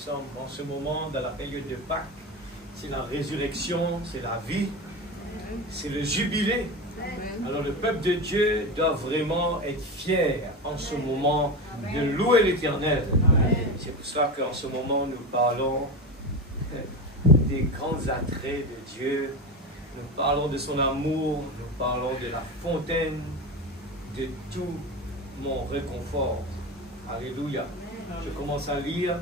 sommes en ce moment dans la période de Pâques. C'est la résurrection, c'est la vie, c'est le jubilé. Alors le peuple de Dieu doit vraiment être fier en ce moment de louer l'Éternel. C'est pour ça qu'en ce moment nous parlons des grands attraits de Dieu. Nous parlons de son amour, nous parlons de la fontaine, de tout mon réconfort. Alléluia. Je commence à lire.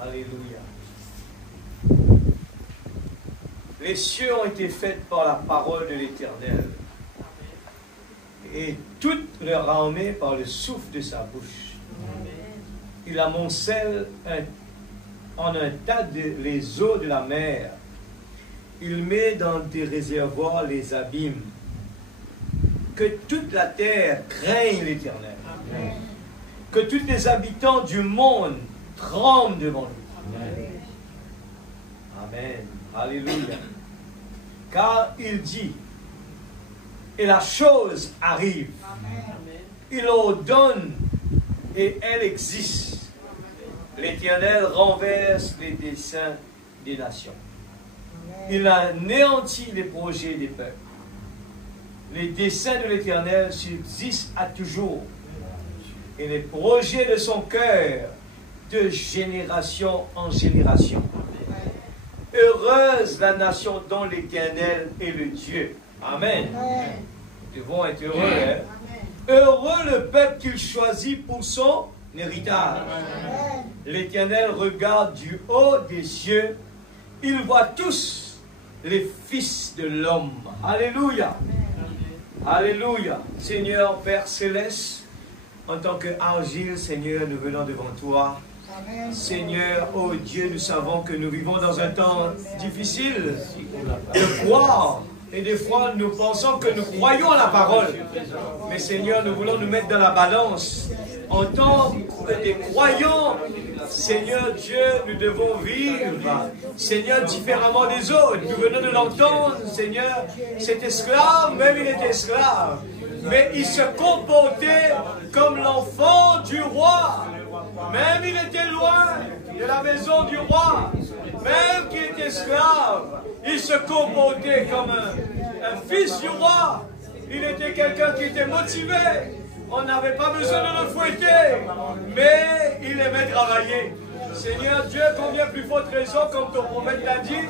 Alléluia. Les cieux ont été faits par la parole de l'Éternel, et toute leur armée par le souffle de sa bouche. Il amoncelle en un tas les eaux de la mer. Il met dans des réservoirs les abîmes. Que toute la terre craigne l'Éternel. Que tous les habitants du monde tremblent devant lui. Amen. Alléluia. Car il dit, et la chose arrive. Il ordonne et elle existe. L'Éternel renverse les desseins des nations. Il anéantit les projets des peuples. Les desseins de l'Éternel subsistent à toujours. Et les projets de son cœur de génération en génération. Heureuse la nation dont l'Éternel est le Dieu. Amen. Nous devons être heureux. Hein? Heureux le peuple qu'il choisit pour son héritage. L'Éternel regarde du haut des cieux. Il voit tous les fils de l'homme. Alléluia. Alléluia. Seigneur Père Céleste, en tant qu'argile, Seigneur, nous venons devant toi. Seigneur, oh Dieu, nous savons que nous vivons dans un temps difficile de croire. Et des fois, nous pensons que nous croyons à la parole. Mais Seigneur, nous voulons nous mettre dans la balance. En tant que des croyants, Seigneur Dieu, nous devons vivre, Seigneur, différemment des autres. Nous venons de l'entendre, Seigneur, cet esclave, même il était esclave. Mais il se comportait comme l'enfant du roi. Même il était loin de la maison du roi. Même qu'il était esclave, il se comportait comme un fils du roi. Il était quelqu'un qui était motivé. On n'avait pas besoin de le fouetter. Mais il aimait travailler. Seigneur Dieu, combien plus forte raison, comme ton prophète l'a dit,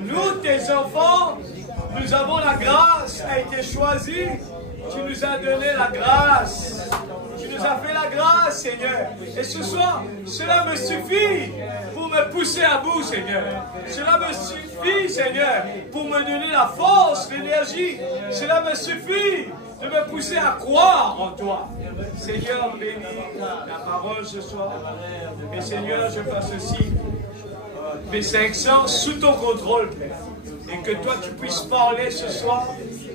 nous, tes enfants, nous avons la grâce, a été choisie. Tu nous as donné la grâce. Tu nous as fait la grâce, Seigneur. Et ce soir, cela me suffit pour me pousser à bout, Seigneur. Cela me suffit, Seigneur, pour me donner la force, l'énergie. Cela me suffit de me pousser à croire en toi. Seigneur, bénis la parole ce soir. Et Seigneur, je fasse aussi mes 5 sens sous ton contrôle, Père. Et que toi, tu puisses parler ce soir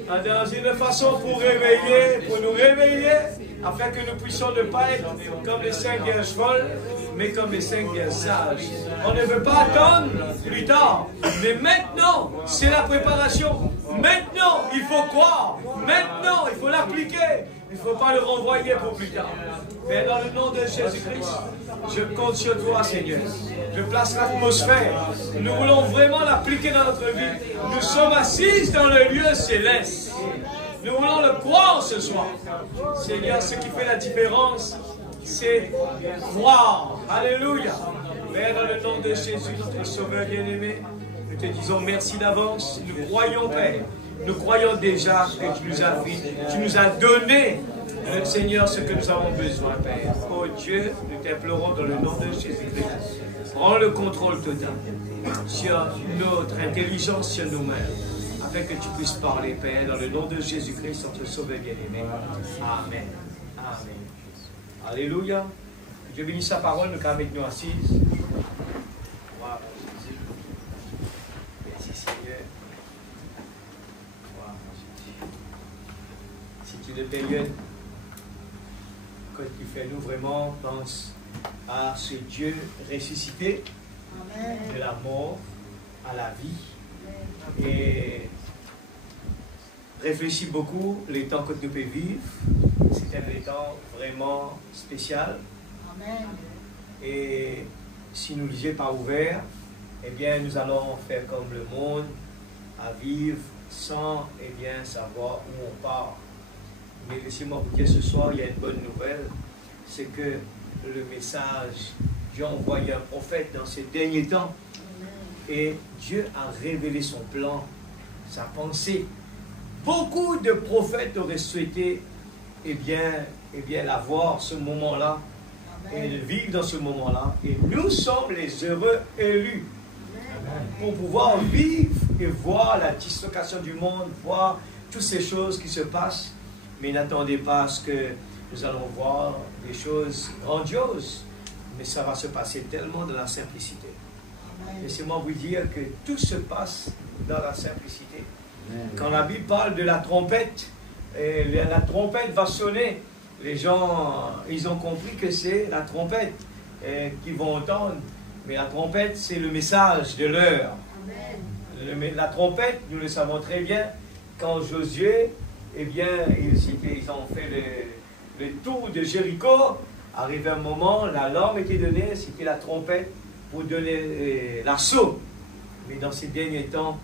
dans une façon pour nous réveiller, afin que nous puissions ne pas être comme les 5 vierges folles, mais comme les 5 vierges sages. On ne veut pas attendre plus tard, mais maintenant, c'est la préparation. Maintenant, il faut croire. Maintenant, il faut l'appliquer. Il ne faut pas le renvoyer pour plus tard. Mais dans le nom de Jésus-Christ, je compte sur toi, Seigneur. Je place l'atmosphère. Nous voulons vraiment l'appliquer dans notre vie. Nous sommes assis dans le lieu céleste. Nous voulons le croire ce soir. Seigneur, ce qui fait la différence, c'est croire. Alléluia. Père, dans le nom de Jésus, notre Sauveur bien-aimé, nous te disons merci d'avance. Nous croyons, Père. Nous croyons déjà que tu nous as fait, tu nous as donné, Seigneur, ce que nous avons besoin, Père. Oh Dieu, nous t'implorons dans le nom de Jésus-Christ. Prends le contrôle total sur notre intelligence, sur nous-mêmes, afin que tu puisses parler, Père, dans le nom de Jésus-Christ, notre Sauveur bien-aimé. Amen. Amen. Alléluia. Dieu bénisse sa parole, nous sommes avec nous assises. Wow. Merci Seigneur. C'est une période que tu fais nous vraiment pense à ce Dieu ressuscité. Amen. De la mort à la vie. Amen. Et réfléchis beaucoup les temps que tu peux vivre. C'est un temps vraiment spécial. Amen. Et si nous ne lisons pas ouvert, eh bien, nous allons faire comme le monde, à vivre sans, eh bien, savoir où on part. Mais laissez-moi vous dire ce soir, il y a une bonne nouvelle, c'est que le message, Dieu a envoyé un prophète dans ces derniers temps, et Dieu a révélé son plan, sa pensée. Beaucoup de prophètes auraient souhaité, eh bien, l'avoir, ce moment-là, et de vivre dans ce moment-là. Et nous sommes les heureux élus pour pouvoir vivre et voir la dislocation du monde, voir toutes ces choses qui se passent. Mais n'attendez pas à ce que nous allons voir des choses grandioses, mais ça va se passer tellement dans la simplicité. Laissez-moi vous dire que tout se passe dans la simplicité. Quand la Bible parle de la trompette va sonner. Les gens, ils ont compris que c'est la trompette qu'ils vont entendre. Mais la trompette, c'est le message de l'heure. La trompette, nous le savons très bien, quand Josué, eh bien, ils ont fait le tour de Jéricho, arrivé un moment, la langue était donnée, c'était la trompette pour donner l'assaut. Mais dans ces derniers temps,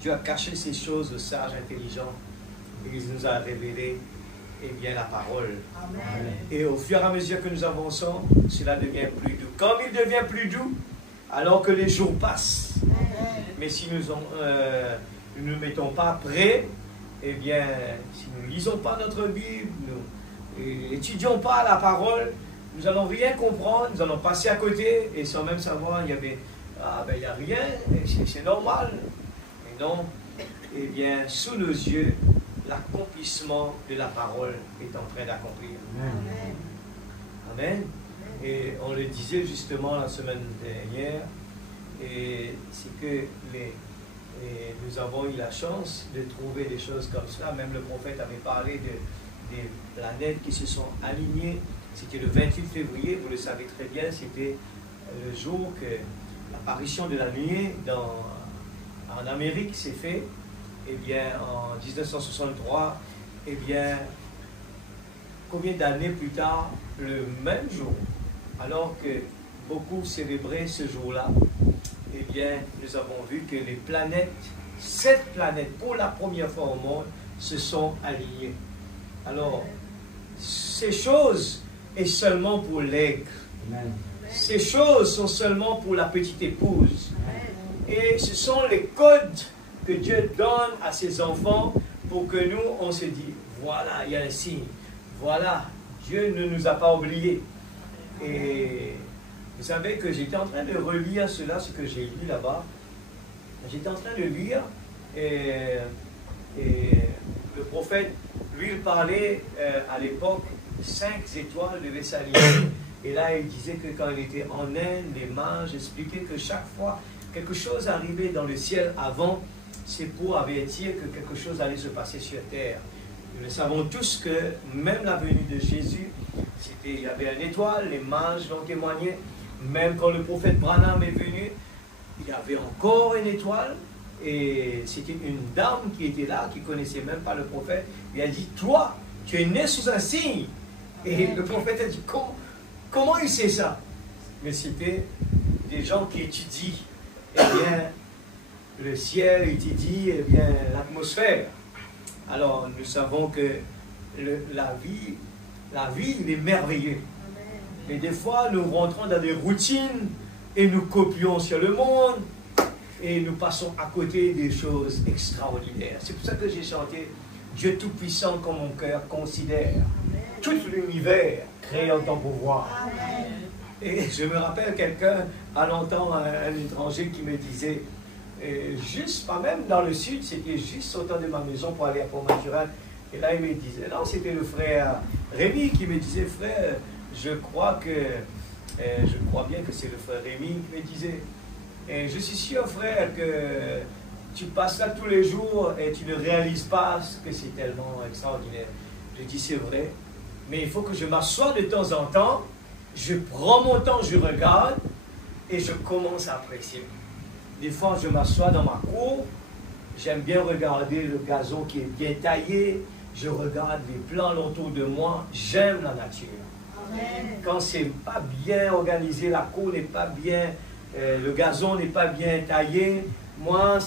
Dieu a caché ces choses aux sages intelligents et il nous a révélé, eh bien, la parole. Amen. Et au fur et à mesure que nous avançons, cela devient plus doux. Comme il devient plus doux, alors que les jours passent. Amen. Mais si nous ne nous mettons pas prêts, eh bien, si nous ne lisons pas notre Bible, nous n'étudions pas la parole, nous n'allons rien comprendre, nous allons passer à côté et sans même savoir, il n'y a rien, c'est normal. Mais non, eh bien, sous nos yeux, l'accomplissement de la parole est en train d'accomplir. Amen. Amen. Et on le disait justement la semaine dernière, et c'est que nous avons eu la chance de trouver des choses comme cela. Même le prophète avait parlé des planètes qui se sont alignées. C'était le 28 février, vous le savez très bien, c'était le jour que l'apparition de la nuée en Amérique s'est faite. Eh bien, en 1963, eh bien, combien d'années plus tard, le même jour, alors que beaucoup célébraient ce jour-là, eh bien, nous avons vu que les planètes, 7 planètes, pour la première fois au monde, se sont alignées. Alors, ces choses sont seulement pour l'aigle. Ces choses sont seulement pour la petite épouse. Et ce sont les codes que Dieu donne à ses enfants pour que nous, on se dise, voilà, il y a un signe. Voilà, Dieu ne nous a pas oubliés. Et vous savez que j'étais en train de relire cela, ce que j'ai lu là-bas. J'étais en train de lire et le prophète, lui, il parlait à l'époque, 5 étoiles devaient s'aligner. Et là, il disait que quand il était en Inde, les mages expliquaient que chaque fois quelque chose arrivait dans le ciel avant, c'est pour avertir que quelque chose allait se passer sur terre. Nous le savons tous que même la venue de Jésus, il y avait une étoile, les mages l'ont témoigné. Même quand le prophète Branham est venu, il y avait encore une étoile. Et c'était une dame qui était là, qui ne connaissait même pas le prophète. Il a dit, toi, tu es né sous un signe. Et le prophète a dit, comment il sait ça? Mais c'était des gens qui étudient, eh bien, le ciel étudie, eh bien, l'atmosphère. Alors, nous savons que la vie, il est merveilleux. Mais des fois, nous rentrons dans des routines et nous copions sur le monde et nous passons à côté des choses extraordinaires. C'est pour ça que j'ai chanté Dieu Tout-Puissant comme mon cœur considère. Tout l'univers créé en ton pouvoir. Et je me rappelle quelqu'un, à longtemps, un étranger qui me disait, juste, pas même dans le sud, c'était juste sautant de ma maison pour aller à Pont-Maturin. Et là, il me disait, non, c'était le frère Rémi qui me disait, frère, je crois bien que c'est le frère Rémi qui me disait, et je suis sûr, frère, que tu passes là tous les jours et tu ne réalises pas que c'est tellement extraordinaire. Je dis, c'est vrai, mais il faut que je m'assoie de temps en temps, je prends mon temps, je regarde et je commence à apprécier. Des fois, je m'assois dans ma cour, j'aime bien regarder le gazon qui est bien taillé, je regarde les plants autour de moi, j'aime la nature. Quand c'est pas bien organisé, la cour n'est pas bien, le gazon n'est pas bien taillé, moi,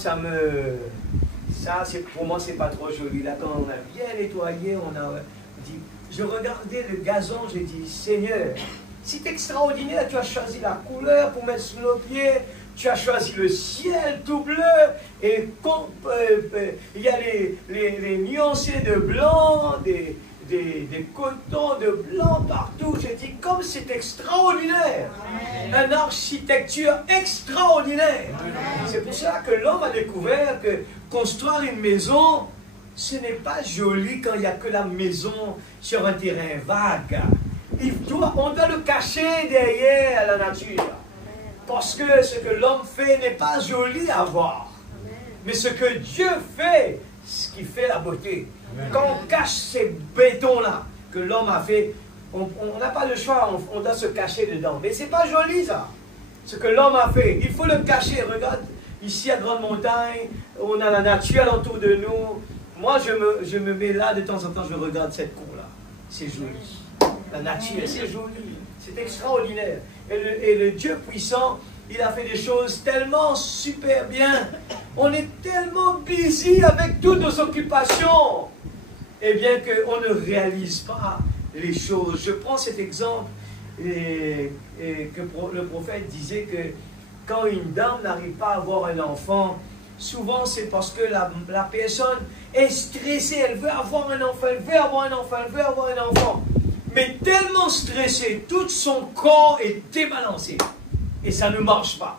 pour moi, c'est pas trop joli. Là, quand on a bien nettoyé, je regardais le gazon, j'ai dit, Seigneur, c'est extraordinaire, tu as choisi la couleur pour mettre sous nos pieds, tu as choisi le ciel tout bleu, et il y a les nuancés de blanc, des cotons de blanc partout. J'ai dit, comme c'est extraordinaire, une architecture extraordinaire. C'est pour ça que l'homme a découvert que construire une maison, ce n'est pas joli quand il n'y a que la maison sur un terrain vague. On doit le cacher derrière la nature. Parce que ce que l'homme fait n'est pas joli à voir. Mais ce que Dieu fait, ce qui fait la beauté. Quand on cache ces bétons-là que l'homme a fait, on n'a pas le choix, on doit se cacher dedans. Mais ce n'est pas joli ça. Ce que l'homme a fait, il faut le cacher. Regarde, ici à Grande Montagne, on a la nature alentour de nous. Moi, je me mets là, de temps en temps, je regarde cette cour-là. C'est joli. La nature, c'est joli. C'est extraordinaire. Et le Dieu puissant, il a fait des choses tellement super bien. On est tellement busy avec toutes nos occupations. Et bien qu'on ne réalise pas les choses. Je prends cet exemple et que le prophète disait que quand une dame n'arrive pas à avoir un enfant, souvent c'est parce que la personne est stressée, elle veut avoir un enfant, elle veut avoir un enfant, elle veut avoir un enfant. Mais tellement stressée, tout son corps est débalancé. Et ça ne marche pas.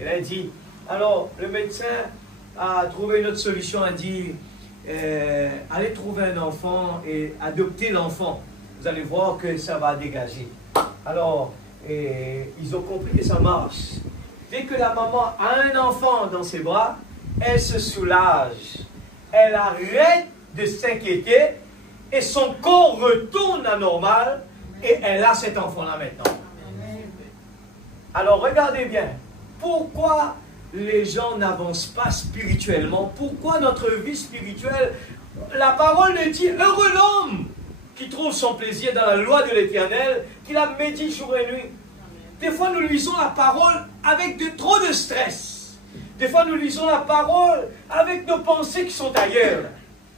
Elle a dit, alors le médecin a trouvé une autre solution, a dit, allez trouver un enfant et adopter l'enfant. Vous allez voir que ça va dégager. Alors, ils ont compris que ça marche. Dès que la maman a un enfant dans ses bras, elle se soulage. Elle arrête de s'inquiéter et son corps retourne à normal et elle a cet enfant-là maintenant. Alors regardez bien, pourquoi les gens n'avancent pas spirituellement? Pourquoi notre vie spirituelle, la parole nous dit, heureux l'homme qui trouve son plaisir dans la loi de l'Éternel, qui la médite jour et nuit. Des fois nous lisons la parole avec trop de stress. Des fois nous lisons la parole avec nos pensées qui sont ailleurs.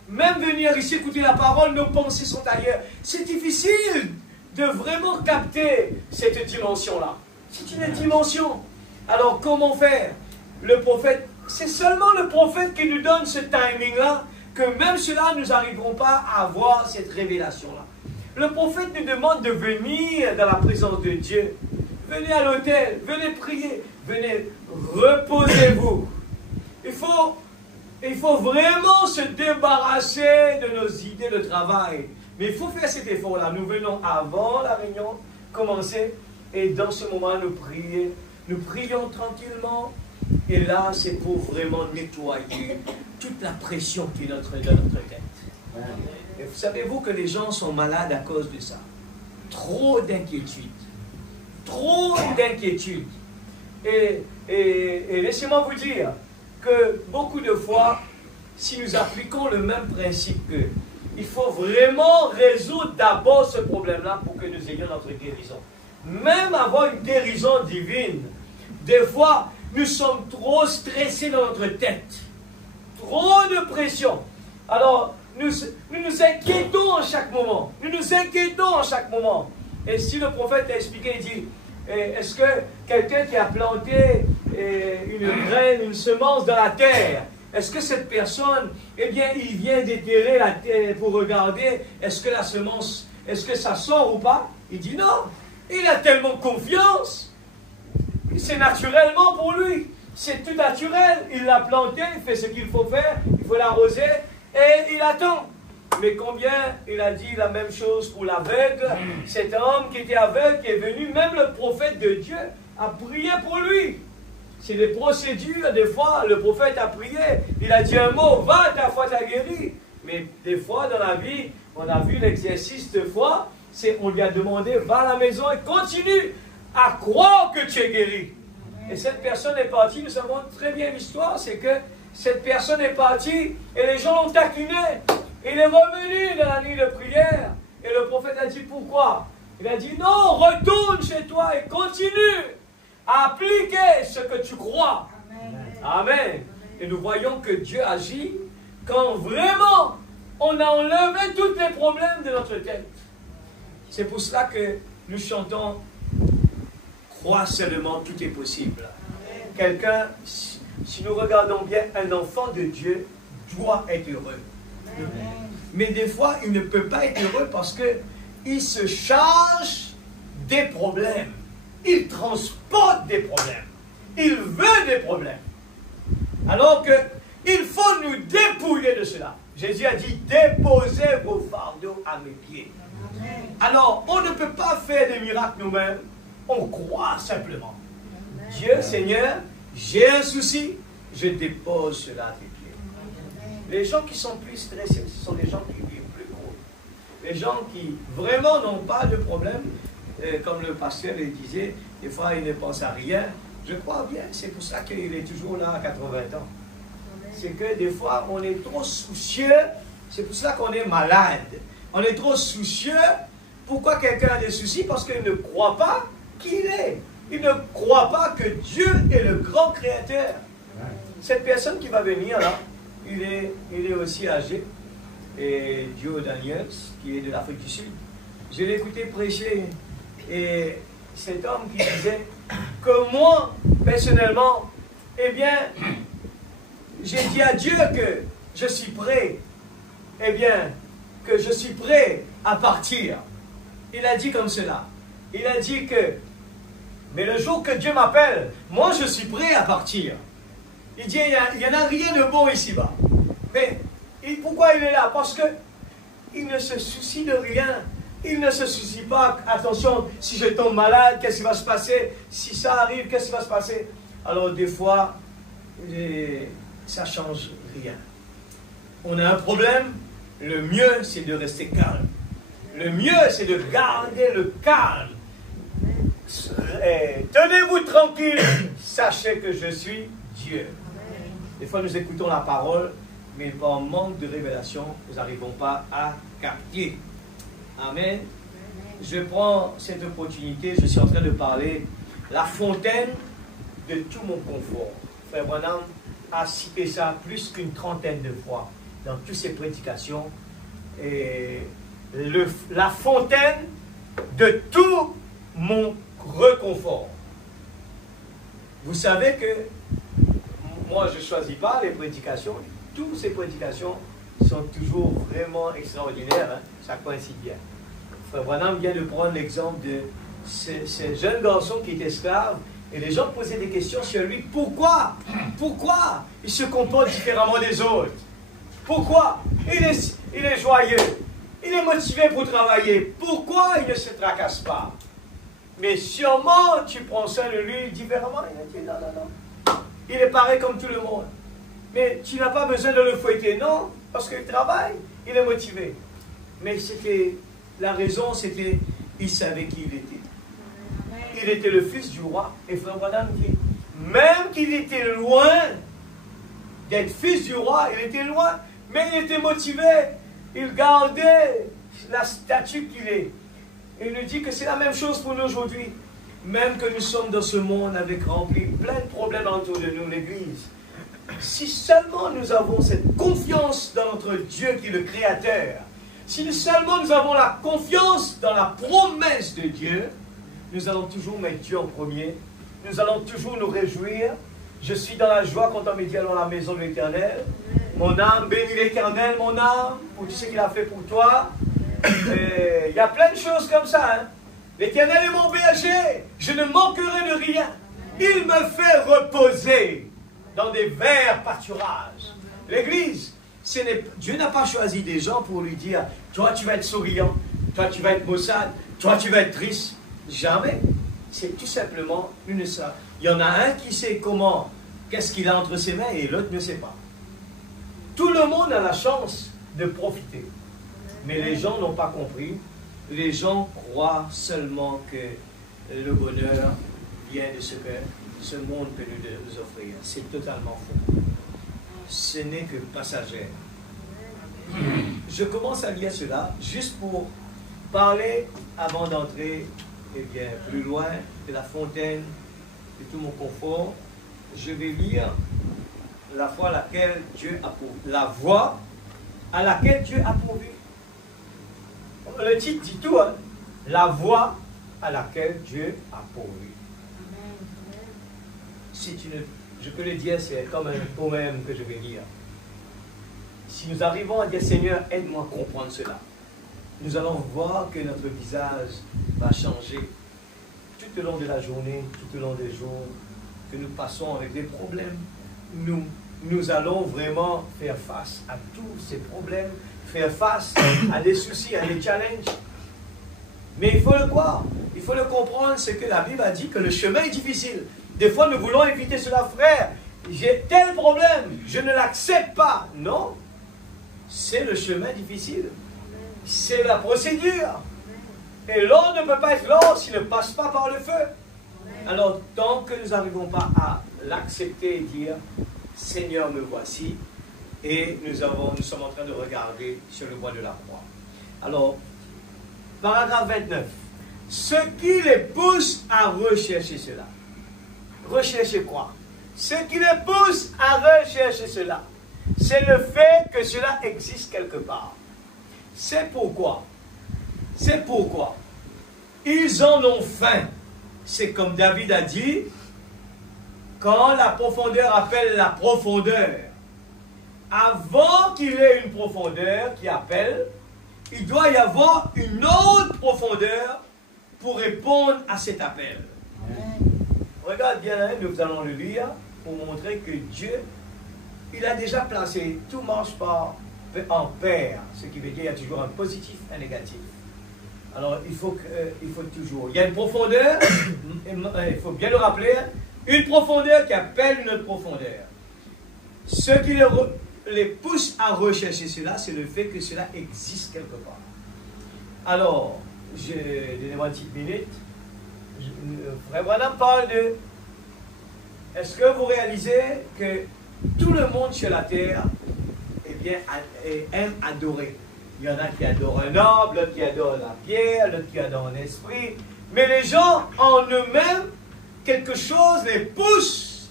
Même venir ici écouter la parole, nos pensées sont ailleurs. C'est difficile de vraiment capter cette dimension-là. C'est une dimension. Alors comment faire? Le prophète, c'est seulement le prophète qui nous donne ce timing-là, que même cela, nous n'arriverons pas à avoir cette révélation-là. Le prophète nous demande de venir dans la présence de Dieu. Venez à l'autel, venez prier, venez, reposez-vous. Il faut vraiment se débarrasser de nos idées de travail. Mais il faut faire cet effort-là. Nous venons avant la réunion, commencer, et dans ce moment, nous prions tranquillement. Et là, c'est pour vraiment nettoyer toute la pression qui est dans notre tête. Et vous savez-vous que les gens sont malades à cause de ça. Trop d'inquiétude. Trop d'inquiétude. Et laissez-moi vous dire que beaucoup de fois, si nous appliquons le même principe que il faut vraiment résoudre d'abord ce problème-là pour que nous ayons notre guérison. Même avoir une guérison divine, des fois, nous sommes trop stressés dans notre tête. Trop de pression. Alors, nous nous inquiétons à chaque moment. Nous nous inquiétons à chaque moment. Et si le prophète a expliqué, il dit, est-ce que quelqu'un qui a planté une graine, une semence dans la terre, est-ce que cette personne, eh bien, il vient déterrer la terre pour regarder, est-ce que la semence, est-ce que ça sort ou pas? Il dit non. Il a tellement confiance. C'est naturellement pour lui. C'est tout naturel. Il l'a planté, il fait ce qu'il faut faire, il faut l'arroser et il attend. Mais combien il a dit la même chose pour l'aveugle? Cet homme qui était aveugle, qui est venu, même le prophète de Dieu a prié pour lui. C'est des procédures, des fois le prophète a prié, il a dit un mot, va, ta foi t'a guéri. Mais des fois dans la vie, on a vu l'exercice de foi, on lui a demandé, va à la maison et continue à croire que tu es guéri. Et cette personne est partie, nous savons très bien l'histoire, c'est que cette personne est partie et les gens l'ont taquiné. Il est revenu dans la nuit de prière et le prophète a dit pourquoi? Il a dit non, retourne chez toi et continue à appliquer ce que tu crois. Amen. Et nous voyons que Dieu agit quand vraiment on a enlevé tous les problèmes de notre tête. C'est pour cela que nous chantons « Crois seulement, tout est possible ». Quelqu'un, si nous regardons bien, un enfant de Dieu doit être heureux. Mais des fois, il ne peut pas être heureux parce qu'il se charge des problèmes. Il transporte des problèmes. Il veut des problèmes. Alors qu'il faut nous dépouiller de cela. Jésus a dit, déposez vos fardeaux à mes pieds. Alors, on ne peut pas faire des miracles nous-mêmes. On croit simplement. Dieu, Seigneur, j'ai un souci, je dépose cela à tes pieds. Les gens qui sont plus stressés, ce sont les gens qui vivent plus gros. Les gens qui vraiment n'ont pas de problème, comme le pasteur le disait, des fois ils ne pensent à rien. Je crois bien, c'est pour ça qu'il est toujours là à 80 ans. C'est que des fois on est trop soucieux, c'est pour ça qu'on est malade. On est trop soucieux. Pourquoi quelqu'un a des soucis? Parce qu'il ne croit pas qui il est. Il ne croit pas que Dieu est le grand créateur. Cette personne qui va venir là, il est aussi âgé. Et Joe Daniels, qui est de l'Afrique du Sud. Je l'ai écouté prêcher. Et cet homme qui disait que moi, personnellement, eh bien, j'ai dit à Dieu que je suis prêt. Eh bien, que je suis prêt à partir. Il a dit comme cela. Il a dit que, mais le jour que Dieu m'appelle, moi je suis prêt à partir. Il dit, il n'y en a rien de bon ici-bas. Mais pourquoi il est là? Parce que il ne se soucie de rien. Il ne se soucie pas, attention, si je tombe malade, qu'est-ce qui va se passer? Si ça arrive, qu'est-ce qui va se passer? Alors des fois, ça ne change rien. On a un problème, le mieux c'est de rester calme. Le mieux c'est de garder le calme. Tenez-vous tranquille, sachez que je suis Dieu. Des fois nous écoutons la parole, mais par manque de révélation, nous n'arrivons pas à capter. Amen. Je prends cette opportunité, je suis en train de parler la fontaine de tout mon confort. Frère Branham a cité ça plus qu'une trentaine de fois dans toutes ses prédications. Et la fontaine de tout mon réconfort. Vous savez que moi je ne choisis pas les prédications. Toutes ces prédications sont toujours vraiment extraordinaires. Hein? Ça coïncide bien. Frère Branham vient de prendre l'exemple de ce jeune garçon qui est esclave. Et les gens posaient des questions sur lui. Pourquoi il se comporte différemment des autres? Pourquoi il est joyeux? Il est motivé pour travailler. Pourquoi il ne se tracasse pas? Mais sûrement, tu prends soin de lui différemment. Il a dit non, non, non. Il est pareil comme tout le monde. Mais tu n'as pas besoin de le fouetter, non? Parce qu'il travaille, il est motivé. Mais c'était, la raison, c'était, il savait qui il était. Il était le fils du roi. Et Frère Branham dit, même qu'il était loin d'être fils du roi, il était loin, mais il était motivé. Il gardait la statue qu'il est. Il nous dit que c'est la même chose pour nous aujourd'hui. Même que nous sommes dans ce monde avec rempli plein de problèmes autour de nous, l'Église. Si seulement nous avons cette confiance dans notre Dieu qui est le Créateur, si seulement nous avons la confiance dans la promesse de Dieu, nous allons toujours mettre Dieu en premier. Nous allons toujours nous réjouir. Je suis dans la joie quand on me dit allons à la maison de l'Éternel. Mon âme bénit l'Éternel, mon âme, pour tout ce qu'il a fait pour toi. Il y a plein de choses comme ça. Hein? L'Éternel est mon berger. Je ne manquerai de rien. Il me fait reposer dans des verts pâturages. L'Église, Dieu n'a pas choisi des gens pour lui dire, toi tu vas être souriant, toi tu vas être maussade, toi tu vas être triste. Jamais. C'est tout simplement une ça. Il y en a un qui sait comment, qu'est-ce qu'il a entre ses mains et l'autre ne sait pas. Tout le monde a la chance de profiter. Mais les gens n'ont pas compris. Les gens croient seulement que le bonheur vient de ce que ce monde peut nous offrir. C'est totalement faux. Ce n'est que passager. Je commence à lire cela juste pour parler avant d'entrer plus loin de la fontaine de tout mon confort. Je vais lire la voie à laquelle Dieu a pourvu. La voie à laquelle Dieu a pourvu. Le titre dit tout, hein? La voie à laquelle Dieu a pourvu. Je peux le dire, c'est comme un poème que je vais lire. Si nous arrivons à dire, Seigneur, aide-moi à comprendre cela, nous allons voir que notre visage va changer tout au long de la journée, tout au long des jours, que nous passons avec des problèmes. Nous allons vraiment faire face à tous ces problèmes, faire face à des soucis, à des challenges. Mais il faut le croire, il faut le comprendre, c'est que la Bible a dit que le chemin est difficile. Des fois, nous voulons éviter cela, frère. J'ai tel problème, je ne l'accepte pas. Non, c'est le chemin difficile. C'est la procédure. Et l'or ne peut pas être l'or s'il ne passe pas par le feu. Alors, tant que nous n'arrivons pas à l'accepter et dire, Seigneur, me voici, et nous sommes en train de regarder sur le bois de la croix. Alors, paragraphe 29. Ce qui les pousse à rechercher cela. Rechercher quoi? Ce qui les pousse à rechercher cela, c'est le fait que cela existe quelque part. C'est pourquoi ils en ont faim. C'est comme David a dit, quand la profondeur appelle la profondeur, avant qu'il y ait une profondeur qui appelle, il doit y avoir une autre profondeur pour répondre à cet appel. Regarde bien, nous allons le lire pour montrer que Dieu, il a déjà placé, tout marche en paire, ce qui veut dire qu'il y a toujours un positif et un négatif. Alors, il faut toujours, il y a une profondeur, il faut bien le rappeler, une profondeur qui appelle une autre profondeur. Ce qui les pousse à rechercher cela, c'est le fait que cela existe quelque part. Alors, donnez-moi une petite minute. Frère Branham parle de... Est-ce que vous réalisez que tout le monde sur la terre aime adorer? Il y en a qui adorent un arbre, l'autre qui adore la pierre, l'autre qui adore un esprit. Mais les gens en eux-mêmes, quelque chose les pousse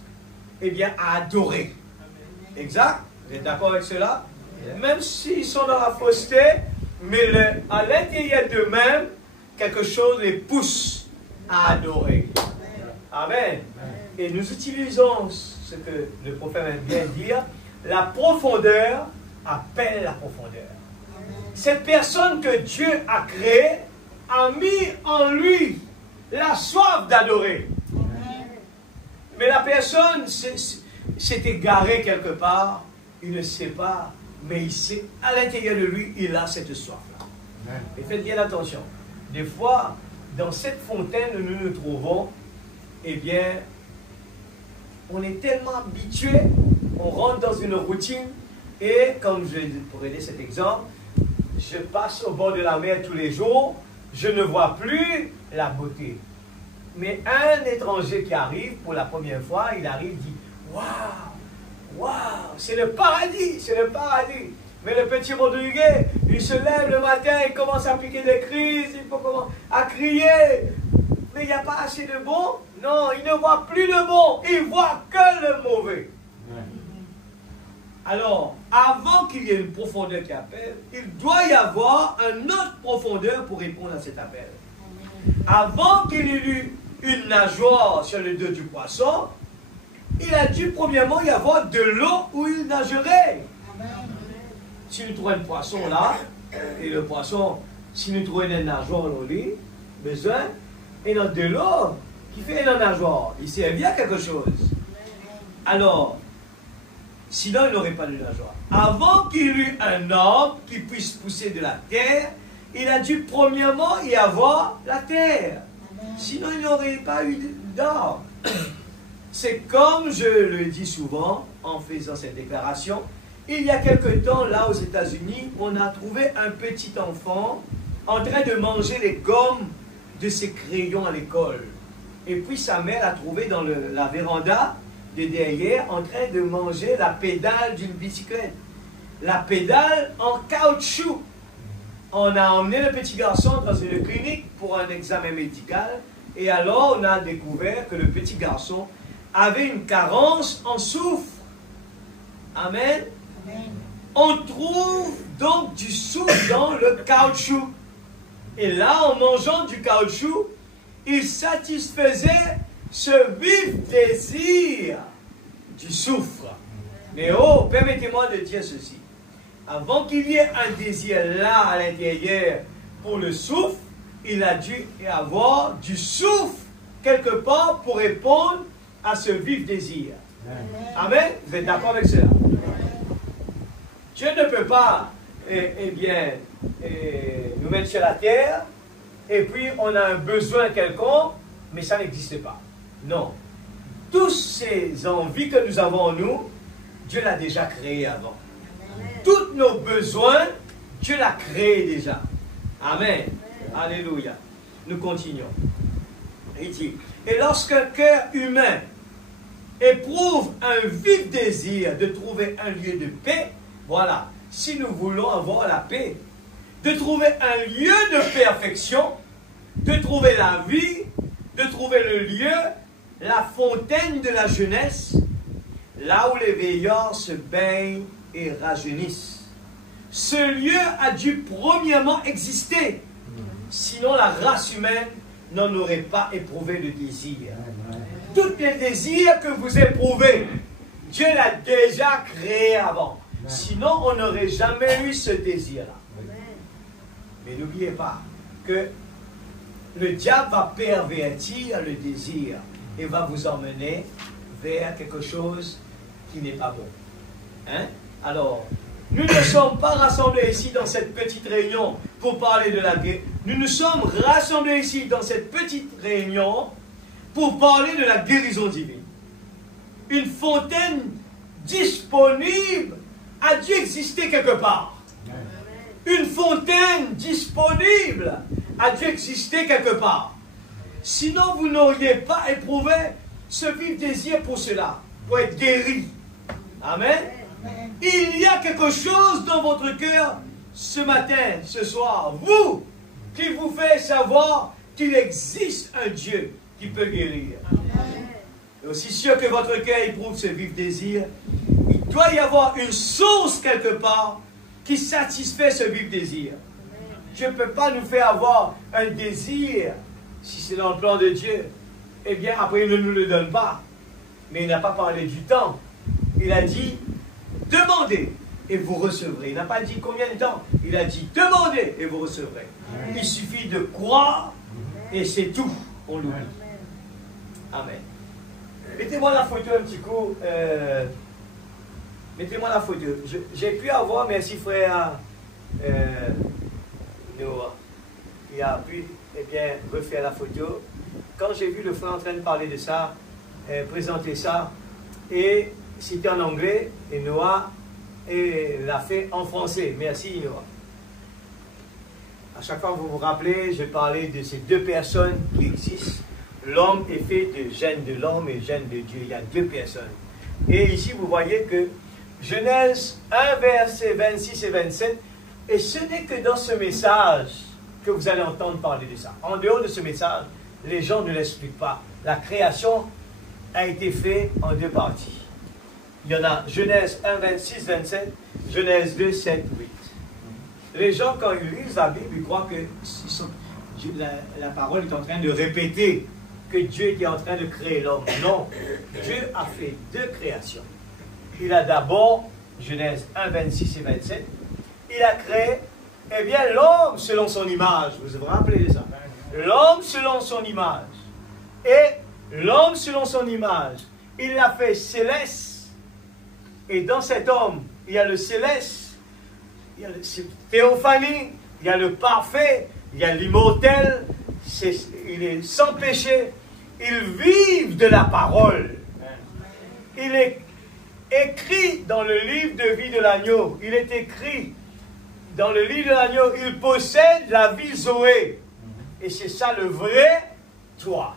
à adorer. Exact? Vous êtes d'accord avec cela? Même s'ils sont dans la fausseté, mais à l'intérieur d'eux-mêmes, quelque chose les pousse à adorer. Amen. Et nous utilisons ce que le prophète aime bien dire, la profondeur appelle la profondeur. Cette personne que Dieu a créée a mis en lui la soif d'adorer. Mais la personne s'est égarée quelque part, il ne sait pas, mais il sait, à l'intérieur de lui, il a cette soif-là. Et faites bien attention. Des fois, dans cette fontaine où nous nous trouvons, on est tellement habitué, on rentre dans une routine, et comme je pourrais donner cet exemple, je passe au bord de la mer tous les jours, je ne vois plus la beauté. Mais un étranger qui arrive pour la première fois, il arrive, dit « Waouh, waouh, c'est le paradis, c'est le paradis !» Mais le petit Rodriguez, il se lève le matin, il commence à piquer des crises, il commence à crier. Mais il n'y a pas assez de bon? Non, il ne voit plus de bon, il voit que le mauvais. Alors, avant qu'il y ait une profondeur qui appelle, il doit y avoir une autre profondeur pour répondre à cet appel. Avant qu'il y ait eu une nageoire sur le dos du poisson, il a dû premièrement y avoir de l'eau où il nagerait. Si nous trouvons un poisson là, et le poisson, si nous trouvons un nageoire au lit, besoin, et dans de l'eau qui fait un nageoire, il servait à quelque chose. Alors, sinon il n'aurait pas de nageoire. Avant qu'il y ait un arbre qui puisse pousser de la terre, il a dû premièrement y avoir la terre. Sinon il n'y aurait pas eu d'arbre. C'est comme je le dis souvent en faisant cette déclaration. Il y a quelque temps, là aux États-Unis, on a trouvé un petit enfant en train de manger les gommes de ses crayons à l'école. Et puis sa mère l'a trouvé dans la véranda de derrière en train de manger la pédale d'une bicyclette. La pédale en caoutchouc. on a emmené le petit garçon dans une clinique pour un examen médical. Et alors, on a découvert que le petit garçon avait une carence en soufre. Amen. Amen. On trouve donc du soufre dans le caoutchouc. Et là, en mangeant du caoutchouc, il satisfaisait ce vif désir du soufre. Mais oh, permettez-moi de dire ceci. Avant qu'il y ait un désir là à l'intérieur pour le soufre, il a dû y avoir du soufre quelque part pour répondre à ce vif désir. Amen. Vous êtes d'accord avec cela? Dieu ne peut pas, nous mettre sur la terre et puis on a un besoin quelconque, mais ça n'existe pas. Non. Toutes ces envies que nous avons en nous, Dieu l'a déjà créé avant. Tous nos besoins, Dieu l'a créé déjà. Amen. Alléluia. Nous continuons. Il dit, et lorsqu'un cœur humain éprouve un vif désir de trouver un lieu de paix, voilà, si nous voulons avoir la paix, de trouver un lieu de perfection, de trouver la vie, de trouver le lieu, la fontaine de la jeunesse, là où les veilleurs se baignent et rajeunissent. Ce lieu a dû premièrement exister, sinon la race humaine n'en aurait pas éprouvé le désir. Tous les désirs que vous éprouvez, Dieu l'a déjà créé avant. Sinon, on n'aurait jamais eu ce désir-là. Mais n'oubliez pas que le diable va pervertir le désir et va vous emmener vers quelque chose qui n'est pas bon. Hein? Alors, nous ne sommes pas rassemblés ici dans cette petite réunion pour parler de la guérison. Nous nous sommes rassemblés ici dans cette petite réunion pour parler de la guérison divine. Une fontaine disponible a dû exister quelque part. Une fontaine disponible a dû exister quelque part. Sinon, vous n'auriez pas éprouvé ce vif désir pour cela, pour être guéri. Amen. Il y a quelque chose dans votre cœur ce matin, ce soir, vous, qui vous fait savoir qu'il existe un Dieu qui peut guérir. Et aussi sûr que votre cœur éprouve ce vif désir, il doit y avoir une source quelque part qui satisfait ce vif désir. Dieu ne peut pas nous faire avoir un désir, si c'est dans le plan de Dieu. Eh bien, après, il ne nous le donne pas. Mais il n'a pas parlé du temps. Il a dit, demandez et vous recevrez. Il n'a pas dit combien de temps. Il a dit, demandez et vous recevrez. Il suffit de croire et c'est tout. On l'oublie. Amen. Mettez-moi la photo un petit coup. Mettez-moi la photo. J'ai pu avoir, merci frère Noah. Il a pu refaire la photo. Quand j'ai vu le frère en train de parler de ça, présenter ça, et c'était en anglais, et Noah l'a fait en français. Merci Noah. À chaque fois que vous vous rappelez, je parlais de ces deux personnes qui existent. L'homme est fait de gène de l'homme et gène de Dieu. Il y a deux personnes. Et ici, vous voyez que Genèse 1, versets 26 et 27, et ce n'est que dans ce message que vous allez entendre parler de ça. En dehors de ce message, les gens ne l'expliquent pas. La création a été faite en deux parties. Il y en a Genèse 1, 26, 27, Genèse 2, 7, 8. Les gens, quand ils lisent la Bible, ils croient que la parole est en train de répéter que Dieu est en train de créer l'homme. Non, Dieu a fait deux créations. Il a d'abord, Genèse 1, 26 et 27, il a créé, l'homme selon son image. Vous vous rappelez de ça? L'homme selon son image. Et l'homme selon son image, il l'a fait céleste. Et dans cet homme, il y a le céleste, il y a le théophanie, il y a le parfait, il y a l'immortel, il est sans péché, il vit de la parole. Il est écrit dans le livre de vie de l'agneau, il est écrit dans le livre de l'agneau, il possède la vie Zoé. Et c'est ça le vrai toi,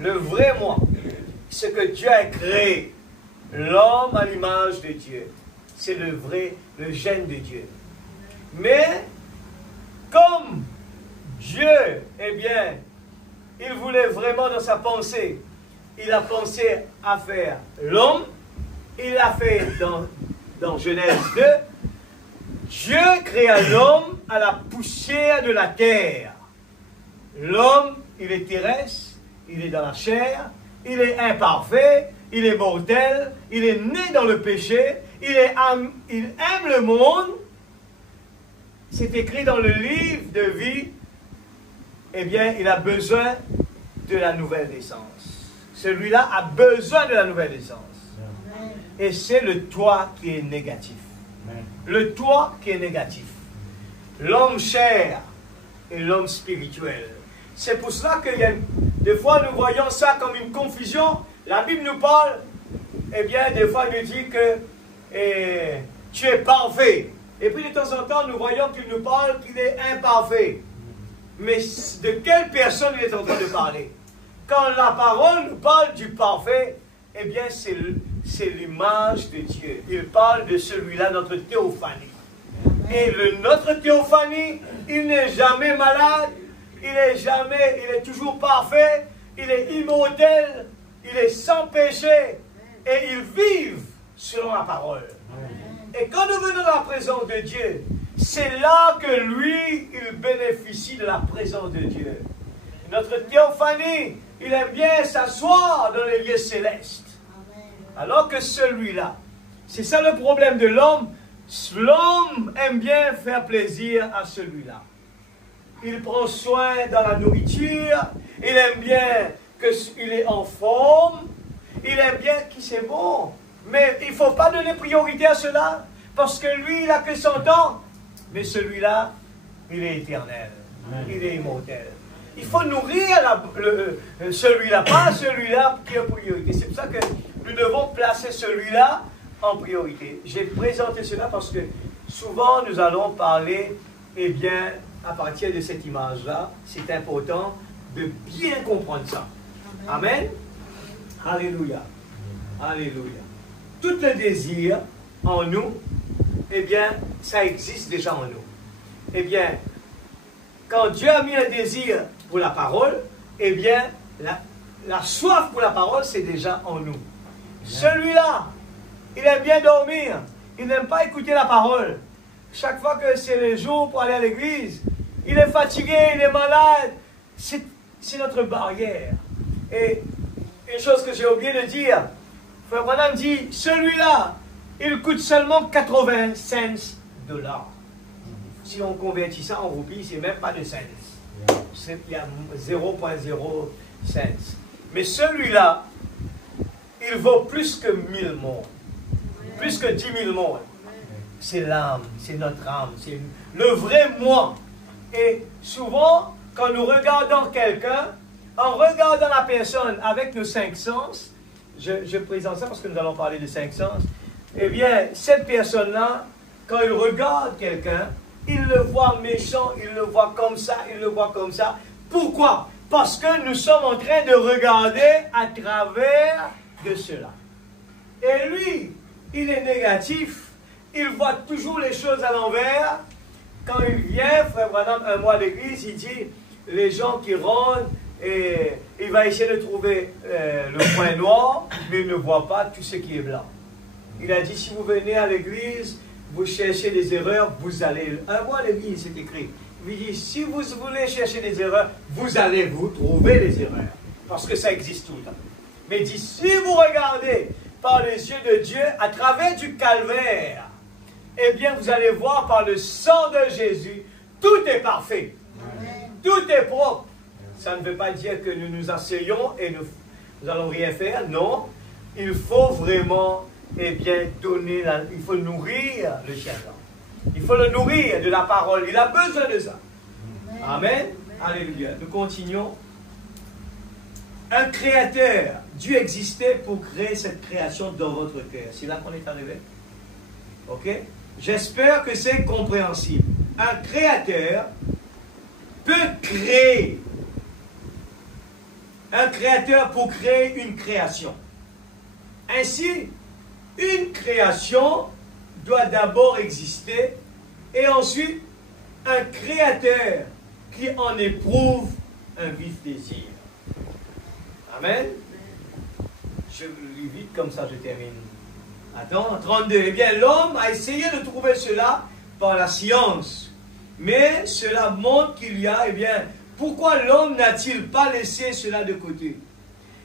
le vrai moi, ce que Dieu a créé, l'homme à l'image de Dieu. C'est le vrai, le gène de Dieu. Mais comme Dieu, eh bien, il voulait vraiment dans sa pensée, il a pensé à faire l'homme, il l'a fait dans Genèse 2, Dieu créa l'homme à la poussière de la terre. L'homme, il est terrestre, il est dans la chair, il est imparfait, il est mortel, il est né dans le péché, il aime le monde. C'est écrit dans le livre de vie, eh bien, il a besoin de la nouvelle naissance. Celui-là a besoin de la nouvelle naissance. Et c'est le toi qui est négatif. Le toi qui est négatif. L'homme chair et l'homme spirituel. C'est pour cela que des fois nous voyons ça comme une confusion. La Bible nous parle, eh bien, des fois il nous dit que tu es parfait. Et puis de temps en temps, nous voyons qu'il nous parle qu'il est imparfait. Mais de quelle personne il est en train de parler? Quand la parole nous parle du parfait, eh bien, c'est l'image de Dieu. Il parle de celui-là, notre théophanie. Et notre théophanie, il n'est jamais malade, il est toujours parfait, il est immortel, il est sans péché, et il vit selon la parole. Et quand nous venons dans la présence de Dieu, c'est là que lui, il bénéficie de la présence de Dieu. Notre théophanie, il aime bien s'asseoir dans les lieux célestes. Alors que celui-là, c'est ça le problème de l'homme. L'homme aime bien faire plaisir à celui-là. Il prend soin dans la nourriture, il aime bien qu'il est en forme, il aime bien qu'il c'est bon. Mais il ne faut pas donner priorité à cela, parce que lui, il n'a que 100 ans. Mais celui-là, il est éternel, il est immortel. Il faut nourrir celui-là, pas celui-là qui est en priorité. C'est pour ça que nous devons placer celui-là en priorité. J'ai présenté cela parce que souvent nous allons parler, eh bien, à partir de cette image-là, c'est important de bien comprendre ça. Amen. Alléluia. Alléluia. Tout le désir en nous, eh bien, ça existe déjà en nous. Eh bien, quand Dieu a mis un désir pour la parole, eh bien, la soif pour la parole, c'est déjà en nous. Celui-là, il aime bien dormir. Il n'aime pas écouter la parole. Chaque fois que c'est le jour pour aller à l'église, il est fatigué, il est malade. C'est notre barrière. Et une chose que j'ai oublié de dire, Frère Branham dit, celui-là, il coûte seulement 85 $. Si on convertit ça en roupies, c'est même pas de cents. Il y a 0,0 cents. Mais celui-là, il vaut plus que 1000 mondes. Plus que 10 000 mondes. C'est l'âme, c'est notre âme, c'est le vrai moi. Et souvent, quand nous regardons quelqu'un, en regardant la personne avec nos 5 sens, je présente ça parce que nous allons parler de 5 sens, eh bien, cette personne-là, quand il regarde quelqu'un, il le voit méchant, il le voit comme ça, il le voit comme ça. Pourquoi? Parce que nous sommes en train de regarder à travers de cela. Et lui, il est négatif, il voit toujours les choses à l'envers. Quand il vient, Frère Branham, un mois à l'église, il dit, les gens qui rentrent, et il va essayer de trouver le point noir, mais il ne voit pas tout ce qui est blanc. Il a dit, si vous venez à l'église, vous cherchez des erreurs, vous allez... Un mois à l'église, c'est écrit. Il dit, si vous voulez chercher des erreurs, vous allez vous trouver les erreurs. Parce que ça existe tout le temps. Mais il dit, si vous regardez par les yeux de Dieu, à travers du calvaire, eh bien, vous allez voir par le sang de Jésus, tout est parfait. Amen. Tout est propre. Ça ne veut pas dire que nous nous asseyons et nous allons rien faire. Non. Il faut vraiment, eh bien, donner, il faut nourrir le chien. Il faut le nourrir de la parole. Il a besoin de ça. Amen. Amen. Alléluia. Nous continuons. Un créateur. Dieu existait pour créer cette création dans votre cœur. C'est là qu'on est arrivé. Ok? J'espère que c'est compréhensible. Un créateur peut créer. Un créateur pour créer une création. Ainsi, une création doit d'abord exister et ensuite un créateur qui en éprouve un vif désir. Amen. Je lis vite, comme ça je termine. Attends, 32. Eh bien, l'homme a essayé de trouver cela par la science. Mais cela montre qu'il y a, eh bien, pourquoi l'homme n'a-t-il pas laissé cela de côté?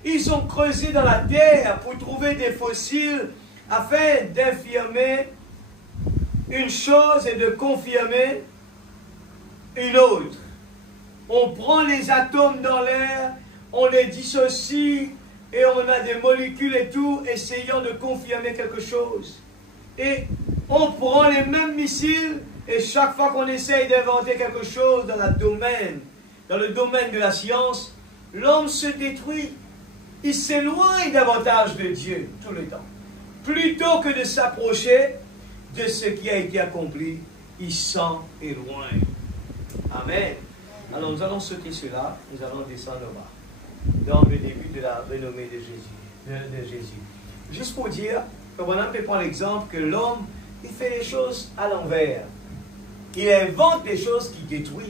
Ils ont creusé dans la terre pour trouver des fossiles afin d'affirmer une chose et de confirmer une autre. On prend les atomes dans l'air, on les dissocie et on a des molécules et tout, essayant de confirmer quelque chose. Et on prend les mêmes missiles et chaque fois qu'on essaye d'inventer quelque chose dans le domaine de la science, l'homme se détruit. Il s'éloigne davantage de Dieu tout le temps. Plutôt que de s'approcher de ce qui a été accompli, il s'en éloigne. Amen. Alors nous allons sauter cela, nous allons descendre au bas, dans le début de la renommée de Jésus. Juste pour dire, comme on peut prendre l'exemple que l'homme, il fait les choses à l'envers. Il invente des choses qui détruisent.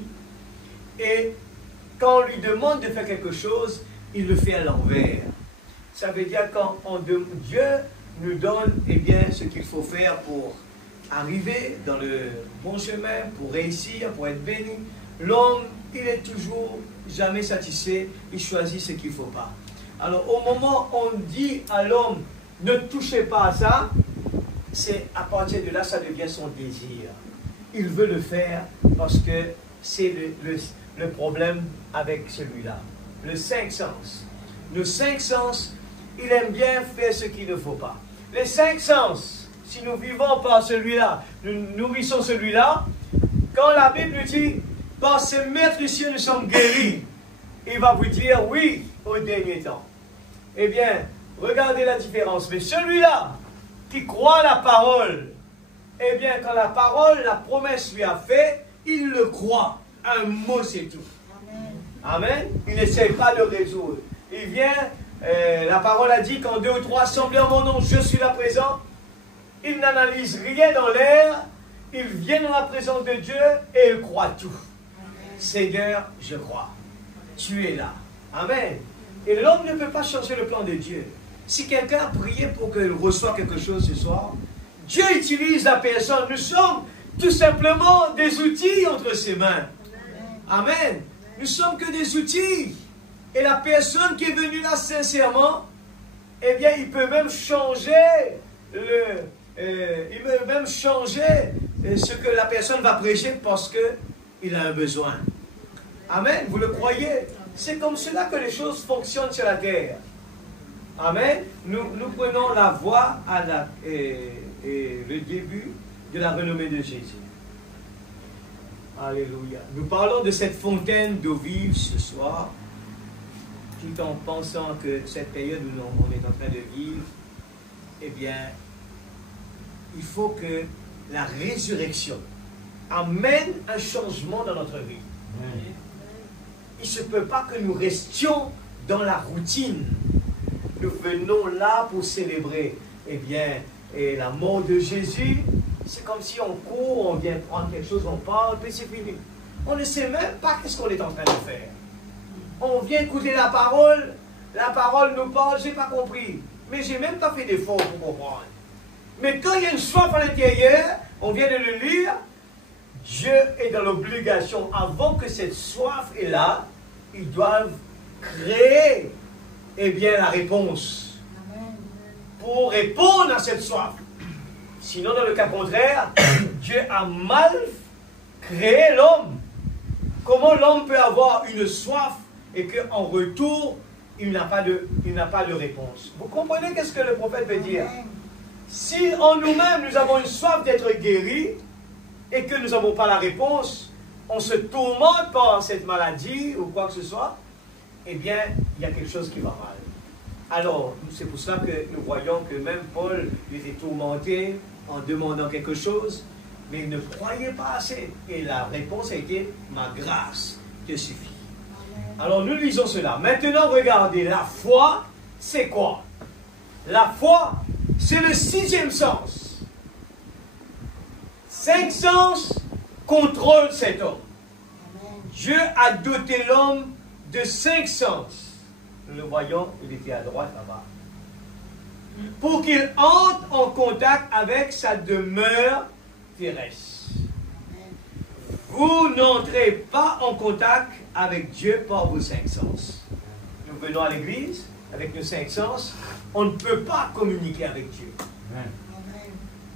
Et quand on lui demande de faire quelque chose, il le fait à l'envers. Ça veut dire quand Dieu nous donne eh bien, ce qu'il faut faire pour arriver dans le bon chemin, pour réussir, pour être béni. L'homme, il est toujours jamais satisfait, il choisit ce qu'il ne faut pas. Alors au moment où on dit à l'homme, ne touchez pas à ça, c'est à partir de là, ça devient son désir. Il veut le faire parce que c'est le problème avec celui-là. Le cinq sens. Le cinq sens, il aime bien faire ce qu'il ne faut pas. Les cinq sens, si nous vivons par celui-là, nous nourrissons celui-là, quand la Bible dit, par ce maître du ciel, nous sommes guéris, il va vous dire oui au dernier temps. Eh bien, regardez la différence. Mais celui-là qui croit la parole, eh bien, quand la parole, la promesse lui a fait, il le croit. Un mot, c'est tout. Amen. Il n'essaie pas de résoudre. Il vient, la parole a dit, quand 2 ou 3 assemblés en mon nom, je suis là présent. Il n'analyse rien dans l'air. Il vient dans la présence de Dieu et il croit tout. Amen. Seigneur, je crois. Tu es là. Amen. Et l'homme ne peut pas changer le plan de Dieu. Si quelqu'un a prié pour qu'il reçoive quelque chose ce soir, Dieu utilise la personne. Nous sommes tout simplement des outils entre ses mains. Amen. Nous sommes que des outils. Et la personne qui est venue là sincèrement, eh bien, il peut même changer ce que la personne va prêcher parce qu'il a un besoin. Amen. Vous le croyez? C'est comme cela que les choses fonctionnent sur la terre. Amen. Nous prenons la voie à le début de la renommée de Jésus. Alléluia. Nous parlons de cette fontaine d'eau vive ce soir, tout en pensant que cette période où on est en train de vivre, eh bien, il faut que la résurrection amène un changement dans notre vie. Il ne se peut pas que nous restions dans la routine. Nous venons là pour célébrer, eh bien, la mort de Jésus. C'est comme si on court, on vient prendre quelque chose, on parle, puis c'est fini. On ne sait même pas qu'est-ce qu'on est en train de faire. On vient écouter la parole nous parle, j'ai pas compris. Mais j'ai même pas fait d'effort pour comprendre. Mais quand il y a une soif à l'intérieur, on vient de le lire, Dieu est dans l'obligation, avant que cette soif est là, ils doivent créer, eh bien, la réponse. Pour répondre à cette soif. Sinon, dans le cas contraire, Dieu a mal créé l'homme. Comment l'homme peut avoir une soif et qu'en retour, il n'a pas de réponse? Vous comprenez qu'est-ce que le prophète veut dire? Si en nous-mêmes, nous avons une soif d'être guéris et que nous n'avons pas la réponse, on se tourmente par cette maladie ou quoi que ce soit, eh bien, il y a quelque chose qui va mal. Alors, c'est pour cela que nous voyons que même Paul était tourmenté en demandant quelque chose, mais il ne croyait pas assez. Et la réponse a été « Ma grâce te suffit ». Alors, nous lisons cela. Maintenant, regardez, la foi, c'est quoi? La foi, c'est le 6e sens. 5 sens, contrôle cet homme. Dieu a doté l'homme de 5 sens. Nous le voyons, il était à droite là-bas. Pour qu'il entre en contact avec sa demeure terrestre. Vous n'entrez pas en contact avec Dieu par vos 5 sens. Nous venons à l'église avec nos 5 sens, on ne peut pas communiquer avec Dieu.